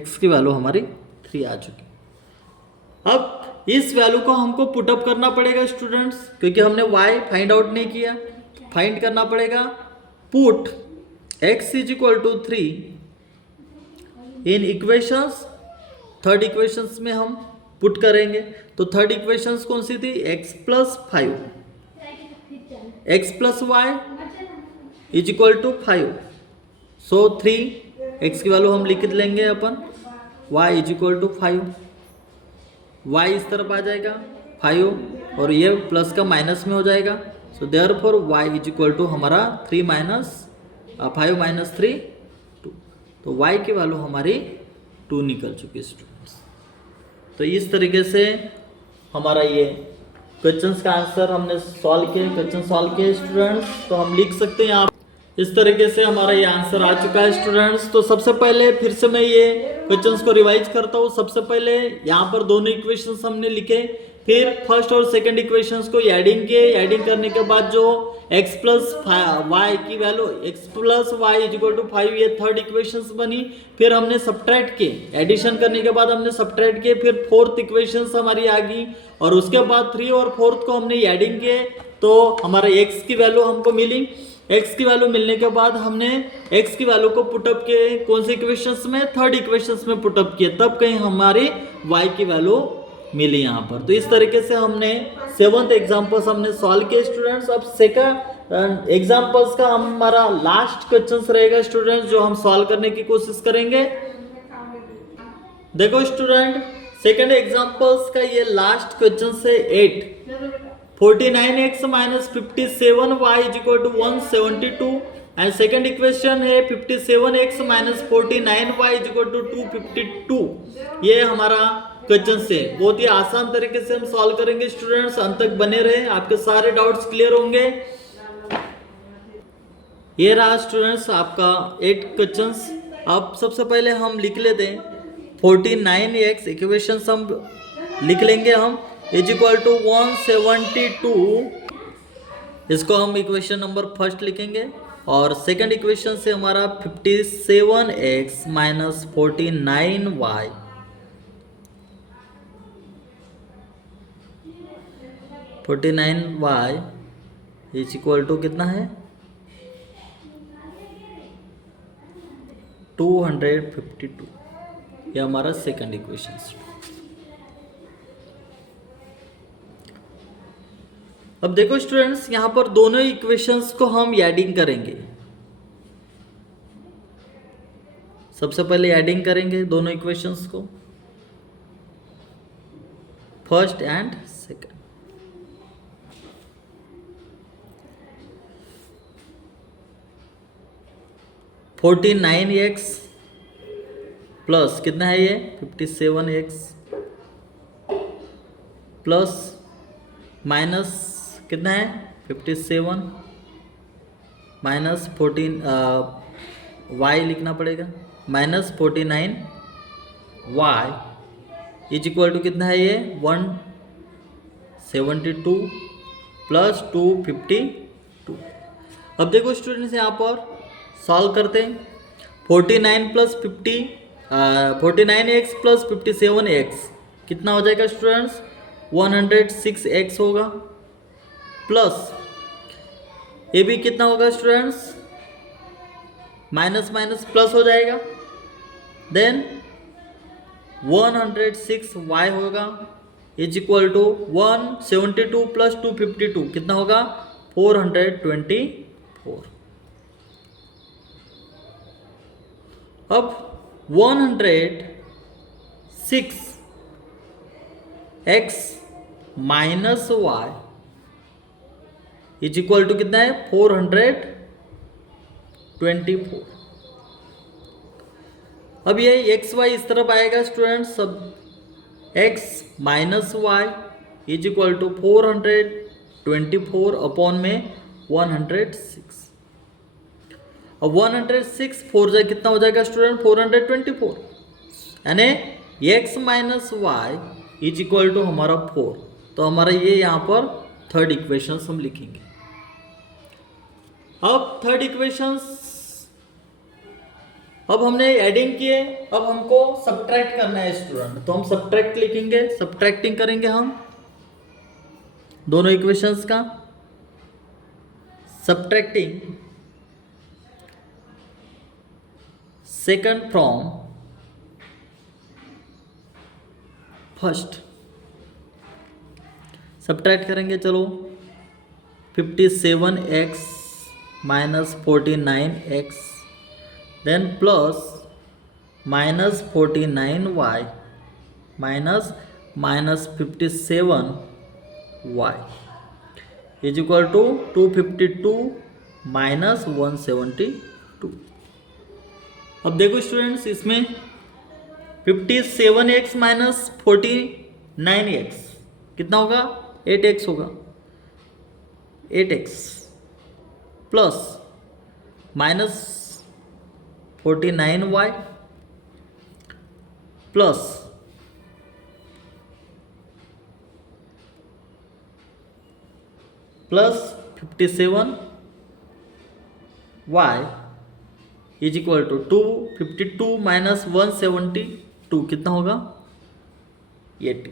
x की वैल्यू हमारी 3 आ चुकी। अब इस वैल्यू को हमको पुटअप करना पड़ेगा स्टूडेंट्स, क्योंकि हमने y फाइंड आउट नहीं किया, फाइंड करना पड़ेगा। Put x is equal to 3 in equations, third equations में हम पुट करेंगे। तो थर्ड इक्वेशंस कौन सी थी, x plus 5, x plus Y is equal to 5। So 3 x की वैल्यू हम लिख लेंगे अपन, y is equal to 5, y इस तरफ आ जाएगा 5 और ये प्लस का माइनस में हो जाएगा। So therefore y is equal to हमारा 3 माइनस 5 माइनस 3 2, तो y की वैल्यू हमारी 2 निकल चुकी है स्टूडेंट्स। तो इस तरीके से हमारा ये क्वेश्चंस का आंसर हमने सॉल्व किए, क्वेश्चन सॉल्व किए स्टूडेंट्स। तो हम लिख सकते हैं यहाँ इस तरीके से हमारा ये आंसर आ चुका है स्टूडेंट्स। तो सबसे पहले फिर से मैं ये क्वेश्चंस को रिवाइज करता हूँ। सबसे पहले यहाँ पर दोनों इक्वेशंस हमने लिखे, फिर फर्स्ट और सेकंड इक्वेशंस को एडिंग किए, एडिंग करने के बाद जो x प्लस वाई की value x plus Y is equal to 5 ये थर्ड इक्वेशंस बनी। फिर हमने सब्ट्रैक्ट किए, एडिशन करने के बाद हमने सब्ट्रैक्ट किए, फिर फोर्थ इक्वेशंस हमारी आ गई और उसके बाद 3 और 4 को हमने एडिंग किए तो हमारा x की वैल्यू हमको मिली। x की वैल्यू मिलने के बाद हमने x की वैल्यू को पुटअप किए कौन से इक्वेशंस में, थर्ड इक्वेशंस में पुटअप किए, तब कहीं हमारी y की वैल्यू मिली यहाँ पर। तो इस तरीके से हमने 7th एग्जांपल्स हमने सॉल्व किए स्टूडेंट्स। अब सेकंड एग्जांपल्स का हमारा लास्ट क्वेश्चंस रहेगा स्टूडेंट्स, जो हम सॉल्व करने की कोशिश करेंगे। देखो स्टूडेंट, सेकंड एग्जांपल्स का ये लास्ट क्वेश्चन है 8। 49x minus 57y is equal to 172 and second equation है 57x minus 49y is equal to 252। ये हमारा क्वेश्चन से बहुत ही आसान तरीके से हम सॉल्व करेंगे स्टूडेंट्स, अंत तक बने रहे, आपके सारे डाउट्स क्लियर होंगे। ये रहा स्टूडेंट्स आपका 8 क्वेश्चंस। अब सबसे पहले हम लिख लेते हैं 49x इक्वेशन हम लिख लेंगे हम इज इक्वल टू 172। इसको हम इक्वेशन नंबर फर्स्ट लिखेंगे और सेकंड इक्वेशन से हमारा 57x minus 49y is equal to कितना है 252। ये हमारा सेकंड इक्वेशन। अब देखो स्टूडेंट्स, यहां पर दोनों इक्वेशंस को हम एडिंग करेंगे। सबसे पहले एडिंग करेंगे दोनों इक्वेशंस को, first and second. (49x) plus कितना है ये 57x प्लस माइनस कितना है 57 माइनस 14 y लिखना पड़ेगा minus 49y is equal to कितना है ये 172 प्लस 252। अब देखो स्टूडेंट्स यहाँ पर सॉल्व करते हैं। 49x प्लस 57x कितना हो जाएगा स्टूडेंट्स 106x होगा, प्लस ये भी कितना होगा स्टूडेंट्स माइनस माइनस प्लस हो जाएगा, देन 106y होगा इज इक्वल टू 172 प्लस 252 कितना होगा 424। अब 106x minus y is equal to कितना है 424। अब ये एक्स वाई इस तरफ आएगा स्टूडेंट्स, सब x minus y is equal to 424 upon में 106। अब 106 4 जाए कितना हो जाएगा स्टूडेंट 424, यानी x minus y is equal to हमारा 4। तो हमारा ये यहाँ पर थर्ड इक्वेशन हम लिखेंगे। अब थर्ड इक्वेशंस अब हमने एडिंग किए, अब हमको सब्ट्रैक्ट करना है स्टूडेंट, तो हम सब्ट्रैक्ट लिखेंगे, सब्ट्रैक्टिंग करेंगे हम दोनों इक्वेशंस का। Subtracting second from first, subtract करेंगे। चलो 57x minus 49x then plus minus 49y minus minus 57y is equal to 252 minus 172। अब देखो स्टूडेंट्स, इसमें 57x माइनस 49x कितना होगा 8x होगा, 8x plus minus 49y plus plus 57y is equal to 252 minus 172 कितना होगा 80।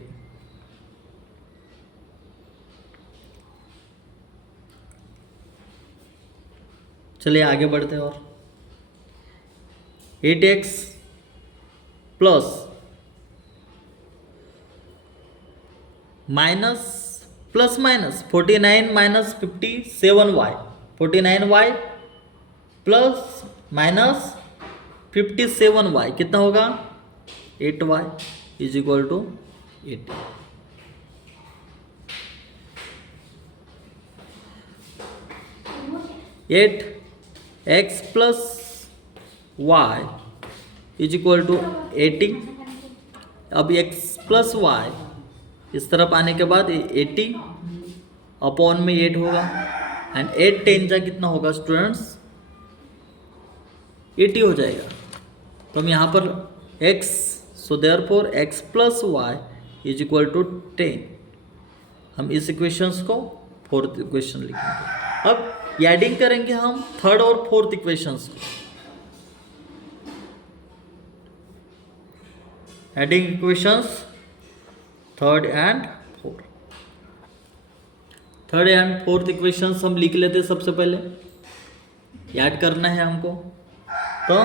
चलिए आगे बढ़ते हैं। और 8x plus minus plus minus 49 minus 57y 49y plus minus 57y कितना होगा 8y is equal to 80। Eight x plus Y is equal to 80। अब x प्लस वाई इस तरफ आने के बाद 80 अपॉन में 8 होगा एंड 8 10 जा कितना होगा स्टूडेंट्स 80 हो जाएगा। तो हम यहाँ पर x so therefore x plus Y is equal to 10। हम इस इक्वेशंस को फोर्थ इक्वेशन लिखेंगे। अब एडिंग करेंगे हम थर्ड और फोर्थ इक्वेशंस को। Adding equations third and fourth. Third and fourth equations हम लिख लेते हैं। सबसे पहले ऐड करना है हमको, तो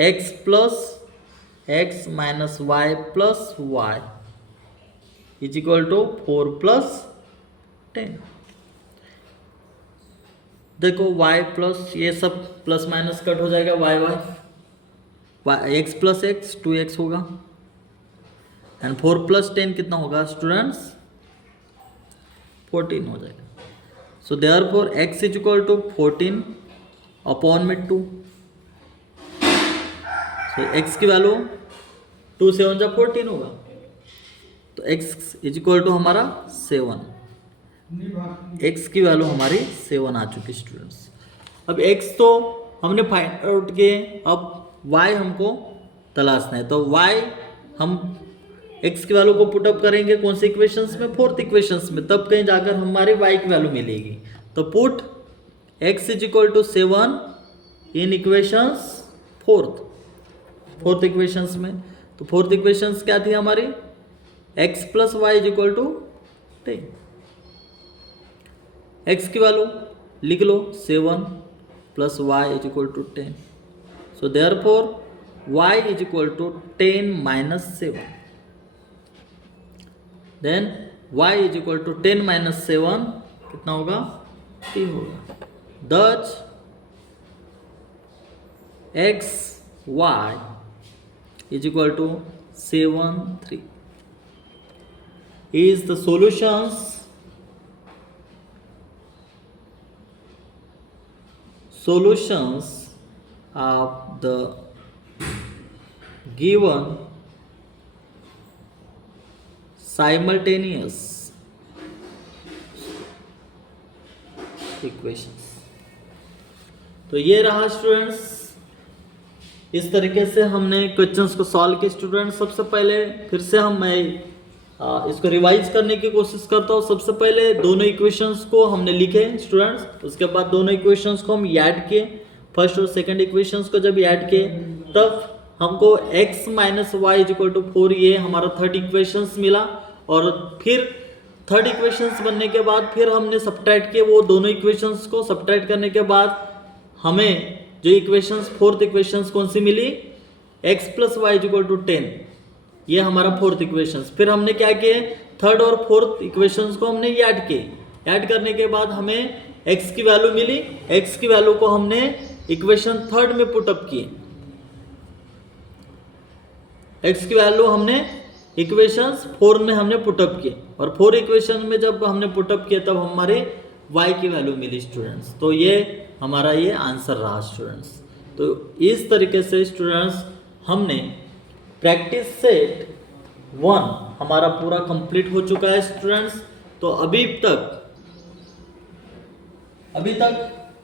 x plus x minus y plus Y is equal to 4 plus 10। देखो y प्लस ये सब प्लस माइनस कट हो जाएगा, y x plus x 2x होगा एंड 4 प्लस 10 कितना होगा स्टूडेंट्स 14 हो जाएगा। So therefore x is equal to 14 upon में 2। सो x की वैल्यू 2 7 जा 14 होगा, तो x इज इक्वल टू हमारा 7। x की वैल्यू हमारी 7 आ चुकी स्टूडेंट्स। अब x तो हमने फाइंड आउट किए, अब y हमको तलाशना है। तो y हम x की वैल्यू को पुटअप करेंगे कौन से इक्वेशंस में, फोर्थ इक्वेशंस में, तब कहीं जाकर हमारी y की वैल्यू मिलेगी। तो put x is equal to 7 in equations fourth equations में। तो फोर्थ इक्वेशंस क्या थी हमारी, x plus Y is equal to 10। x की वैल्यू लिख लो 7 plus Y is equal to 10। So therefore y is equal to 10 minus 7। Then y is equal to 10 minus 7 कितना होगा 3 होगा। दच x y is equal to 7 3 is the solutions of the given simultaneous equations। तो ये रहा स्टूडेंट्स, इस तरीके से हमने क्वेश्चंस को सॉल्व किए स्टूडेंट्स। सबसे पहले फिर से मैं इसको रिवाइज करने की कोशिश करता हूँ। सबसे पहले दोनों इक्वेशंस को हमने लिखे स्टूडेंट्स, उसके बाद दोनों इक्वेशंस को हम ऐड किए। फर्स्ट और सेकंड इक्वेशंस को जब ऐड किए तब हमको x minus y is equal to 4 ये हमारा थर्ड इक्वेशंस मिला। और फिर थर्ड इक्वेशंस बनने के बाद फिर हमने सब्ट्रैक्ट किए वो दोनों इक्वेशंस को। सब्ट्रैक्ट करने के बाद हमें जो इक्वेशंस फोर्थ इक्वेशंस कौन सी मिली, x plus Y is equal to 10, ये हमारा फोर्थ इक्वेशंस। फिर हमने क्या किए, थर्ड और फोर्थ इक्वेशंस को हमने ऐड किए। ऐड करने के बाद हमें x की वैल्यू मिली, x की वैल्यू को हमने इक्वेशन थर्ड में पुटअप किए। x की वैल्यू हमने इक्वेशंस 4 में हमने पुटअप किए और 4 इक्वेशन में जब हमने पुटअप किए तब हमारे y की वैल्यू मिली स्टूडेंट्स। तो ये हमारा ये आंसर रहा स्टूडेंट्स। तो इस तरीके से स्टूडेंट्स हमने प्रैक्टिस सेट 1 हमारा पूरा कंप्लीट हो चुका है स्टूडेंट्स। तो अभी तक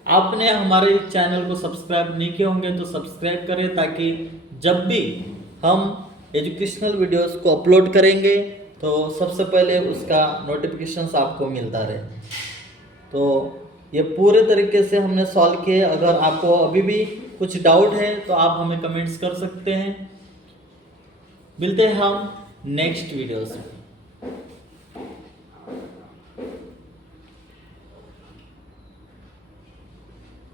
आपने हमारे चैनल को सब्सक्राइब नहीं किए होंगे तो सब्सक्राइब करें, ताकि जब भी हम एजुकेशनल वीडियोस को अपलोड करेंगे तो सबसे पहले उसका नोटिफिकेशंस आपको मिलता रहे। तो ये पूरे तरीके से हमने सॉल्व किए। अगर आपको अभी भी कुछ डाउट है तो आप हमें कमेंट्स कर सकते हैं। मिलते हैं हम नेक्स्ट वीडियोस में।